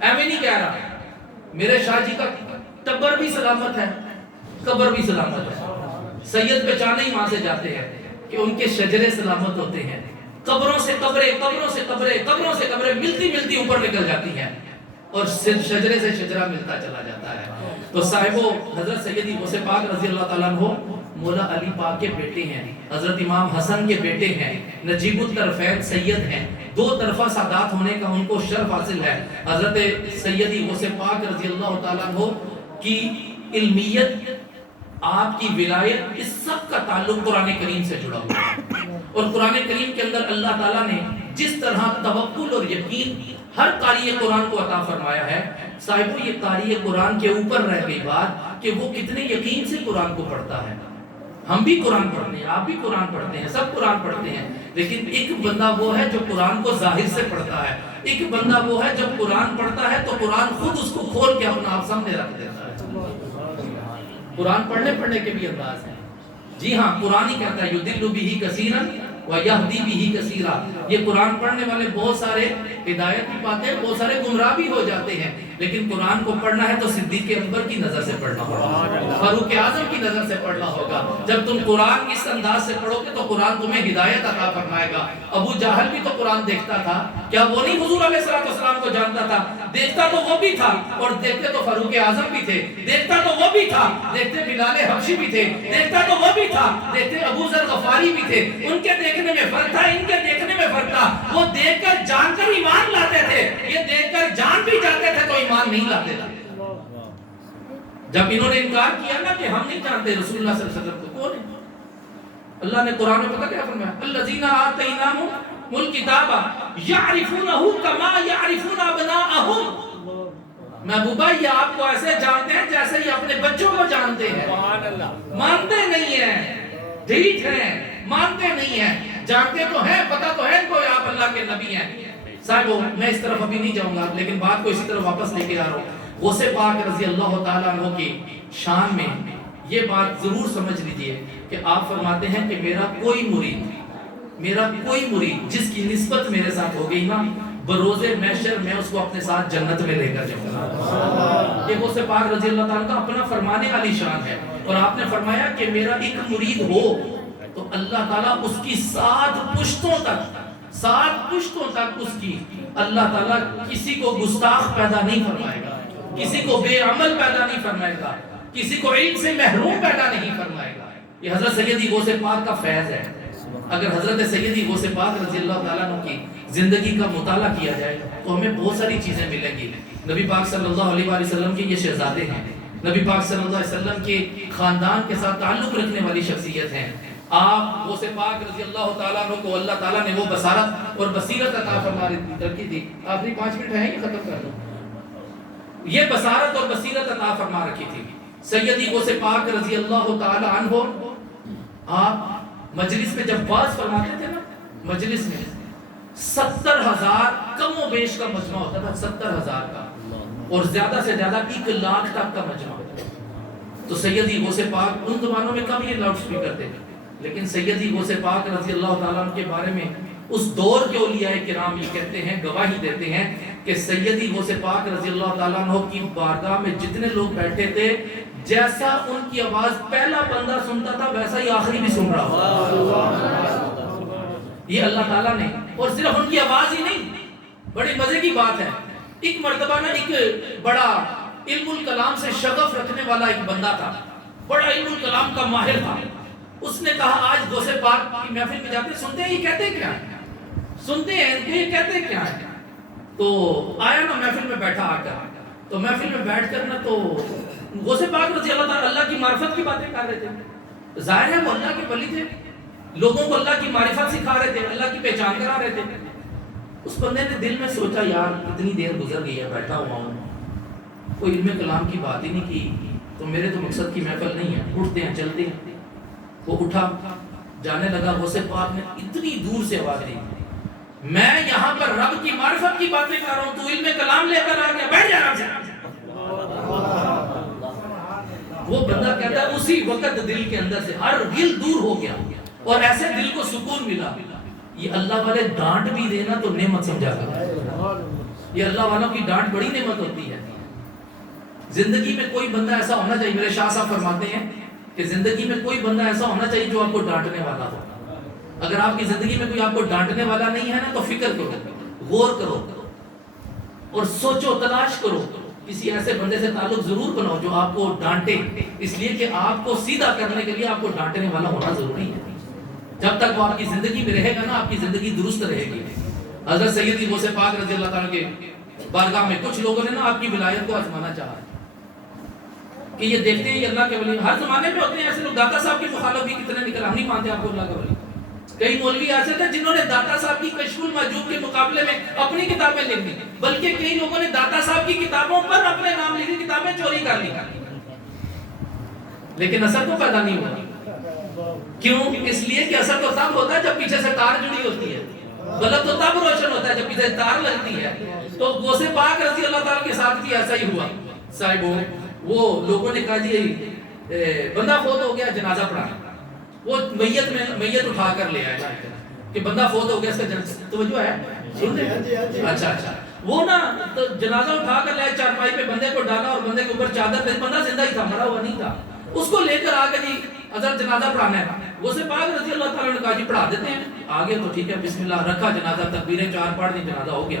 ایویں نہیں کہہ رہا، میرے شاہ جی کا ٹبر بھی سلامت ہے، قبر بھی سلامت ہے۔ سید پہچانے ہی وہاں سے جاتے ہیں کہ ان کے شجرے سلامت ہوتے ہیں، قبروں سے قبریں، قبروں سے قبریں، قبروں سے قبریں ملتی ملتی اوپر نکل جاتی ہیں، اور شجرے سے شجرہ ملتا چلا جاتا ہے۔ تو صاحبو، حضرت سیدی غوث پاک رضی اللہ تعالیٰ عنہ مولا علی پاک کے بیٹے ہیں، حضرت امام حسن کے بیٹے ہیں، نجیب الطرفین سید ہیں، 2 طرفہ سادات ہونے کا ان کو شرف حاصل ہے۔ حضرت سیدی غوث پاک رضی اللہ تعالیٰ عنہ کی علمیت، آپ کی ولایت، اس سب کا تعلق قرآن کریم سے جڑا ہوا ہے۔ اور قرآن کریم کے اندر اللہ تعالیٰ نے جس طرح توکل اور یقین ہر قاری قرآن کو عطا فرمایا ہے، صاحبو یہ قاری قرآن کے اوپر رہ گئی بات کہ وہ کتنے یقین سے قرآن کو پڑھتا ہے۔ ہم بھی قرآن پڑھتے ہیں، آپ بھی قرآن پڑھتے ہیں، سب قرآن پڑھتے ہیں، لیکن ایک بندہ وہ ہے جو قرآن کو ظاہر سے پڑھتا ہے، ایک بندہ وہ ہے جب قرآن پڑھتا ہے تو قرآن خود اس کو کھول کے اپنا آپ سامنے رکھ دیتا ہے۔ قرآن پڑھنے کے بھی انداز ہیں۔ جی ہاں، قرآن ہی کہتا ہے یُضِلُّ بِهِ كَثِيرًا وَيَهْدِي بِهِ كَثِيرًا۔ یہ قرآن پڑھنے والے بہت سارے ہدایت بھی پاتے ہیں، بہت سارے گمراہ بھی ہو جاتے ہیں، لیکن قرآن کو پڑھنا ہے تو صدیق اکبر کی نظر سے پڑھنا ہوگا، فاروق اعظم کی نظر سے پڑھنا ہوگا۔ جب تم قرآن اس انداز سے پڑھو گے تو قرآن تمہیں ہدایت عطا فرمائے گا۔ ابو جہل بھی تو قرآن دیکھتا تھا، کیا وہ نہیں حضور علیہ السلام کو جانتا تھا؟ دیکھتا تو وہ بھی تھا، اور دیکھتے تو فاروق اعظم بھی تھے، دیکھتا تو وہ بھی تھا، دیکھتے بلال حبشی بھی تھے، دیکھتا تو وہ بھی تھا، دیکھتے ابو ذر غفاری بھی تھے۔ ان کے دیکھنے میں فرق تھا، ان کے دیکھنے میں فرق تھا۔ وہ دیکھ کر جان کر ایمان لاتے تھے، یہ دیکھ کر جان بھی جاتے تھے تو ایمان نہیں لاتے تھے۔ جب انہوں نے انکار کیا نا کہ ہم نہیں جانتے رسول اللہ صلی اللہ علیہ وسلم کو، کون ہے؟ اللہ نے قرآن میں پتہ کیا فرمایا؟ الذین آتیناہم الکتاب یعرفونہ کما یعرفون ابناءہم۔ محبوبہ یہ آپ کو ایسے جانتے ہیں جیسے ہی اپنے بچوں کو جانتے ہیں۔ مانتے نہیں ہیں، ڈھیٹ ہیں، مانتے نہیں ہیں، جانتے تو ہیں، پتہ تو ہے ان کو آپ اللہ کے نبی ہیں۔ صاحبو، میں اس طرف ابھی نہیں جاؤں گا، لیکن بات کو اسی طرف واپس لے کے آ رہا ہوں۔ غوث پاک رضی اللہ تعالیٰ عنہ کی شان میں یہ بات ضرور سمجھ لیجئے کہ آپ فرماتے ہیں کہ میرا کوئی مرید جس کی نسبت میرے ساتھ ہو گئی نا، بروز محشر میں اس کو اپنے ساتھ جنت میں لے کر جاؤں گا۔ یہ غوث پاک رضی اللہ تعالیٰ کا اپنا فرمانے والی شان ہے، اور آپ نے فرمایا کہ میرا ایک مرید ہو تو اللہ تعالیٰ اس کی 7 پشتوں تک اس کی اللہ تعالیٰ کسی کو گستاخ پیدا نہیں فرمائے گا، کسی کو بے عمل پیدا نہیں فرمائے گا، کسی کو علم سے محروم پیدا نہیں فرمائے گا۔ یہ حضرت سیدی غوث پاک کا فیض ہے۔ اگر حضرت سیدی غوث پاک رضی اللہ تعالیٰ عنہ کی زندگی کا مطالعہ کیا جائے تو ہمیں بہت ساری چیزیں ملیں گی۔ نبی پاک صلی اللہ علیہ وسلم کے یہ شہزادے ہیں، نبی پاک صلی اللہ علیہ وسلم کے خاندان کے ساتھ تعلق رکھنے والی شخصیت ہیں۔ آپ غوث پاک رضی اللہ تعالیٰ عنہ کو اللہ تعالیٰ نے وہ بصارت اور بصیرت عطا فرما رکھی تھی۔ آخری 5 منٹ ہیں کہ ختم کر دوں؟ یہ بصارت اور بصیرت عطا فرما رکھی تھی سیدی غوث پاک رضی اللہ تعالیٰ عنہ۔ آپ مجلس میں جب باز فرماتے تھے نا، مجلس میں 70,000 کم و بیش کا مجمع ہوتا تھا، 70,000 کا، اور زیادہ سے زیادہ 1 لاکھ تک کا مجمع ہوتا تھا۔ تو سیدی غوث پاک، ان زمانوں میں کم یہ لاؤڈ سپیکر تھے، لیکن سیدی غوث پاک رضی اللہ تعالیٰ عنہ کے بارے میں اس دور کے اولیاء کرام یہ کہتے ہیں، گواہی دیتے ہیں کہ سیدی غوث پاک رضی اللہ تعالیٰ عنہ کی بارگاہ میں جتنے لوگ بیٹھے تھے، جیسا ان کی آواز پہلا بندہ سنتا تھا ویسا ہی آخری بھی سن رہا تھا۔ یہ اللہ تعالیٰ نے، اور صرف ان کی آواز ہی نہیں، بڑی مزے کی بات ہے، ایک مرتبہ نا ایک بڑا علم الکلام سے شغف رکھنے والا ایک بندہ تھا، بڑا علم الکلام کا ماہر تھا۔ اس نے کہا آج غوث پاک کی محفل میں جاتے سنتے ہیں یہ کہتے کیا ہے، سنتے ہیں یہ کہتے کیا ہے۔ تو آیا نا محفل میں بیٹھا آ کر، تو محفل میں بیٹھ کر نا تو غوث پاک رضی اللہ تعالیٰ اللہ کی معرفت کی باتیں کر رہے تھے، ظاہر ہے وہ اللہ کے ولی تھے، لوگوں کو اللہ کی معرفت سکھا رہے تھے، اللہ کی پہچان کرا رہے تھے۔ اس بندے نے دل میں سوچا یار اتنی دیر گزر گئی ہے، بیٹھا ہوا ہوں، کوئی علم کلام کی بات ہی نہیں کی، تو میرے تو مقصد کی محفل نہیں ہے، اٹھتے ہیں چلتے ہیں۔ وہ اٹھا جانے لگا، غوث پاک نے اتنی دور سے آواز دی، میں یہاں پر رب کی معرفت کی باتیں کر رہا ہوں، تو علم کلام لے کر آ گیا، بیٹھ جا آرام سے۔ وہ بندہ کہتا ہے اسی وقت دل کے اندر سے ہر دل دور ہو گیا اور ایسے دل کو سکون ملا۔ یہ اللہ والے ڈانٹ بھی دینا تو نعمت سمجھا کر، یہ اللہ والوں کی ڈانٹ بڑی نعمت ہوتی ہے۔ زندگی میں کوئی بندہ ایسا ہونا چاہیے، میرے شاہ صاحب فرماتے ہیں کہ زندگی میں کوئی بندہ ایسا ہونا چاہیے جو آپ کو ڈانٹنے والا ہو۔ اگر آپ کی زندگی میں کوئی آپ کو ڈانٹنے والا نہیں ہے نا تو فکر کرو، غور کرو اور سوچو، تلاش کرو، کسی ایسے بندے سے تعلق ضرور بناؤ جو آپ کو ڈانٹے، اس لیے کہ آپ کو سیدھا کرنے کے لیے آپ کو ڈانٹنے والا ہونا ضروری ہے۔ جب تک وہ آپ کی زندگی میں رہے گا نا آپ کی زندگی درست رہے گی۔ حضرت سیدی غوث پاک رضی اللہ تعالیٰ کے بارگاہ میں کچھ لوگوں نے نا آپ کی ولایت کو آزمانا چاہا کہ یہ دیکھتے ہیں یہ اللہ کے ولی، ہر زمانے میں ہوتے ہیں ایسے لوگ، داتا صاحب کے مخالف بھی کتنے نکل، ہم نہیں مانتے آپ کو اللہ کا ولی۔ کئی مولوی ایسے تھے جنہوں نے داتا صاحب کی کشف المحجوب کے مقابلے میں اپنی کتابیں لکھ دی، بلکہ کئی لوگوں نے داتا صاحب کی کتابوں پر اپنے نام لکھی، کتابیں چوری کر لی، لیکن اثر تو پیدا نہیں ہوا۔ کیوں؟ اس لیے کہ اثر تو تب ہوتا ہے جب پیچھے سے تار جڑی ہوتی ہے، بلب تو تب روشن ہوتا ہے جب پیچھے تار لگتی ہے۔ تو غوث پاک رضی اللہ تعالیٰ کے ساتھ بھی ایسا ہی ہوا صاحبوں، وہ لوگوں نے کہا جی بندہ فوت ہو گیا، جنازہ پڑھا، وہ میت اٹھا کر لے آئے کہ بندہ فوت ہو گیا، اس کا توجہ ہے، سن رہے؟ اچھا وہ نا تو جنازہ اٹھا کر لائے، چارپائی پہ بندے کو ڈالا اور بندے کے اوپر چادر پہ، بندہ زندہ ہی تھا، مرا ہوا نہیں تھا، اس کو لے کر آگے جی حضرت جنازہ پڑھانا ہے۔ غوث پاک رضی اللہ تعالیٰ نے کہا جی پڑھا دیتے ہیں آگے، تو ٹھیک ہے بسم اللہ، رکھا جنازہ، تکبیریں 4 پڑھ دی، جنازہ ہو گیا۔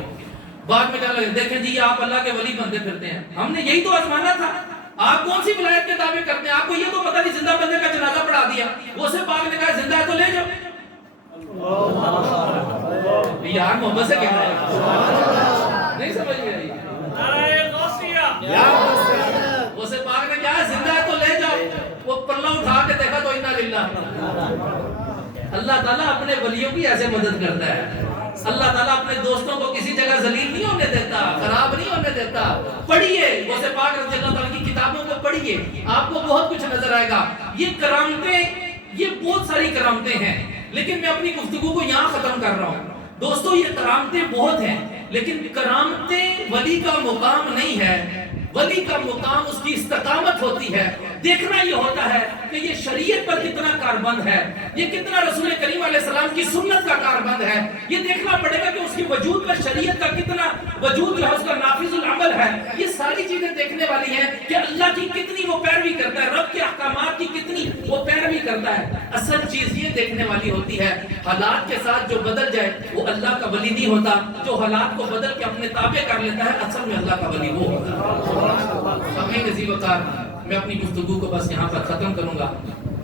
بعد میں کہنے لگے دیکھیں جی آپ اللہ کے ولی بندے پھرتے ہیں، ہم نے یہی تو آزمانا تھا، آپ کون سی ولایت کے دعوے کرتے ہیں، آپ کو یہ تو پتہ نہیں، زندہ بندے کا جنازہ پڑھا دیا۔ غوث پاک نے کہا زندہ ہے تو لے جاؤ، یار محبت سے کہہ رہا ہے، نہیں سمجھ گئے؟ غوث پاک نے کہا زندہ ہے تو لے جاؤ، وہ پلہ اٹھا کے دیکھا تو انا للہ۔ اللہ تعالیٰ اپنے ولیوں کی ایسے مدد کرتا ہے، اللہ تعالیٰ اپنے دوستوں کو کسی جگہ ذلیل نہیں ہونے دیتا، خراب نہیں ہونے دیتا۔ پڑھیے غوث پاک رضی اللہ تعالیٰ کی کتابوں کو پڑھیے، آپ کو بہت کچھ نظر آئے گا۔ یہ کرامتیں، یہ بہت ساری کرامتیں ہیں، لیکن میں اپنی گفتگو کو یہاں ختم کر رہا ہوں۔ دوستو یہ کرامتیں بہت ہیں، لیکن کرامتیں ولی کا مقام نہیں ہے، ولی کا مقام اس کی استقامت ہوتی ہے۔ دیکھنا یہ ہوتا ہے کہ یہ شریعت پر کتنا کاربند ہے، یہ کتنا رسول کریم علیہ السلام کی سنت کا کاربند ہے، یہ دیکھنا پڑے گا کہ اس کی وجود پر شریعت کا کتنا وجود جو ہے اس کا نافذ العمل ہے۔ یہ ساری چیزیں دیکھنے والی ہیں کہ اللہ کی کتنی وہ پیروی کرتا ہے، رب کے احکامات کی کتنی وہ پیروی کرتا ہے۔ اصل چیز یہ دیکھنے والی ہوتی ہے، حالات کے ساتھ جو بدل جائے وہ اللہ کا ولی نہیں ہوتا، جو حالات کو بدل کے اپنے تابع کر لیتا ہے اصل میں اللہ کا ولی وہ ہوتا ہے۔ ہمیں نزی وقار میں اپنی گفتگو کو بس یہاں پر ختم کروں گا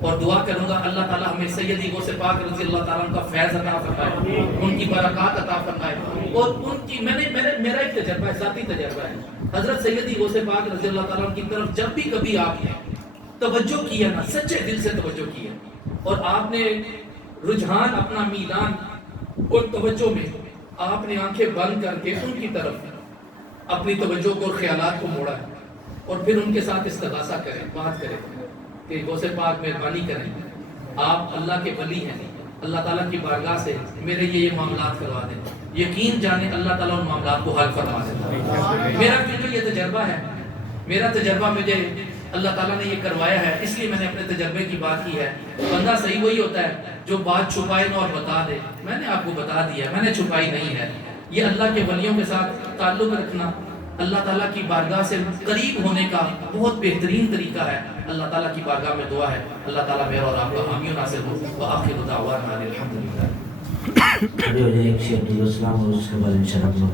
اور دعا کروں گا اللہ تعالیٰ ہمیں سیدی غوث پاک رضی اللہ تعالیٰ کا فیض عطا فرمائے، ان کی برکات عطا فرمائے، اور ان کی میرا ایک تجربہ ہے، ذاتی تجربہ ہے، حضرت سیدی غوث پاک رضی اللہ تعالیٰ کی طرف جب بھی کبھی آپ نے توجہ کیا نا، سچے دل سے توجہ کیا اور آپ نے رجحان اپنا میلان اور توجہ میں آپ نے آنکھیں بند کر کے ان کی طرف اپنی توجہ کو اور خیالات کو موڑا ہے اور پھر ان کے ساتھ استغاثہ کریں، بات کریں کہ غوث پاک مہربانی کریں، آپ اللہ کے ولی ہیں، اللہ تعالیٰ کی بارگاہ سے میرے یہ معاملات کروا دیں، یقین جانیں اللہ تعالیٰ ان معاملات کو حل فرما دیتا ہے۔ میرا کیونکہ یہ تجربہ ہے، میرا تجربہ مجھے اللہ تعالیٰ نے یہ کروایا ہے، اس لیے میں نے اپنے تجربے کی بات کی ہے۔ بندہ صحیح وہی ہوتا ہے جو بات چھپائے نہ اور بتا دے۔ میں نے آپ کو بتا دیا، میں نے چھپائی نہیں ہے۔ یہ اللہ کے ولیوں کے ساتھ تعلق رکھنا، اللہ تعالیٰ کی بارگاہ سے قریب ہونے کا بہت بہترین طریقہ ہے۔ اللہ تعالیٰ کی بارگاہ میں دعا ہے اللہ تعالیٰ میرا اور آپ کا حامی و ناصر ہو۔ وآخر دعوانا الحمدللہ۔ کھڑے ہو جائیں ایک شیخ عبدالسلام اور اس کے بعد انشاءاللہ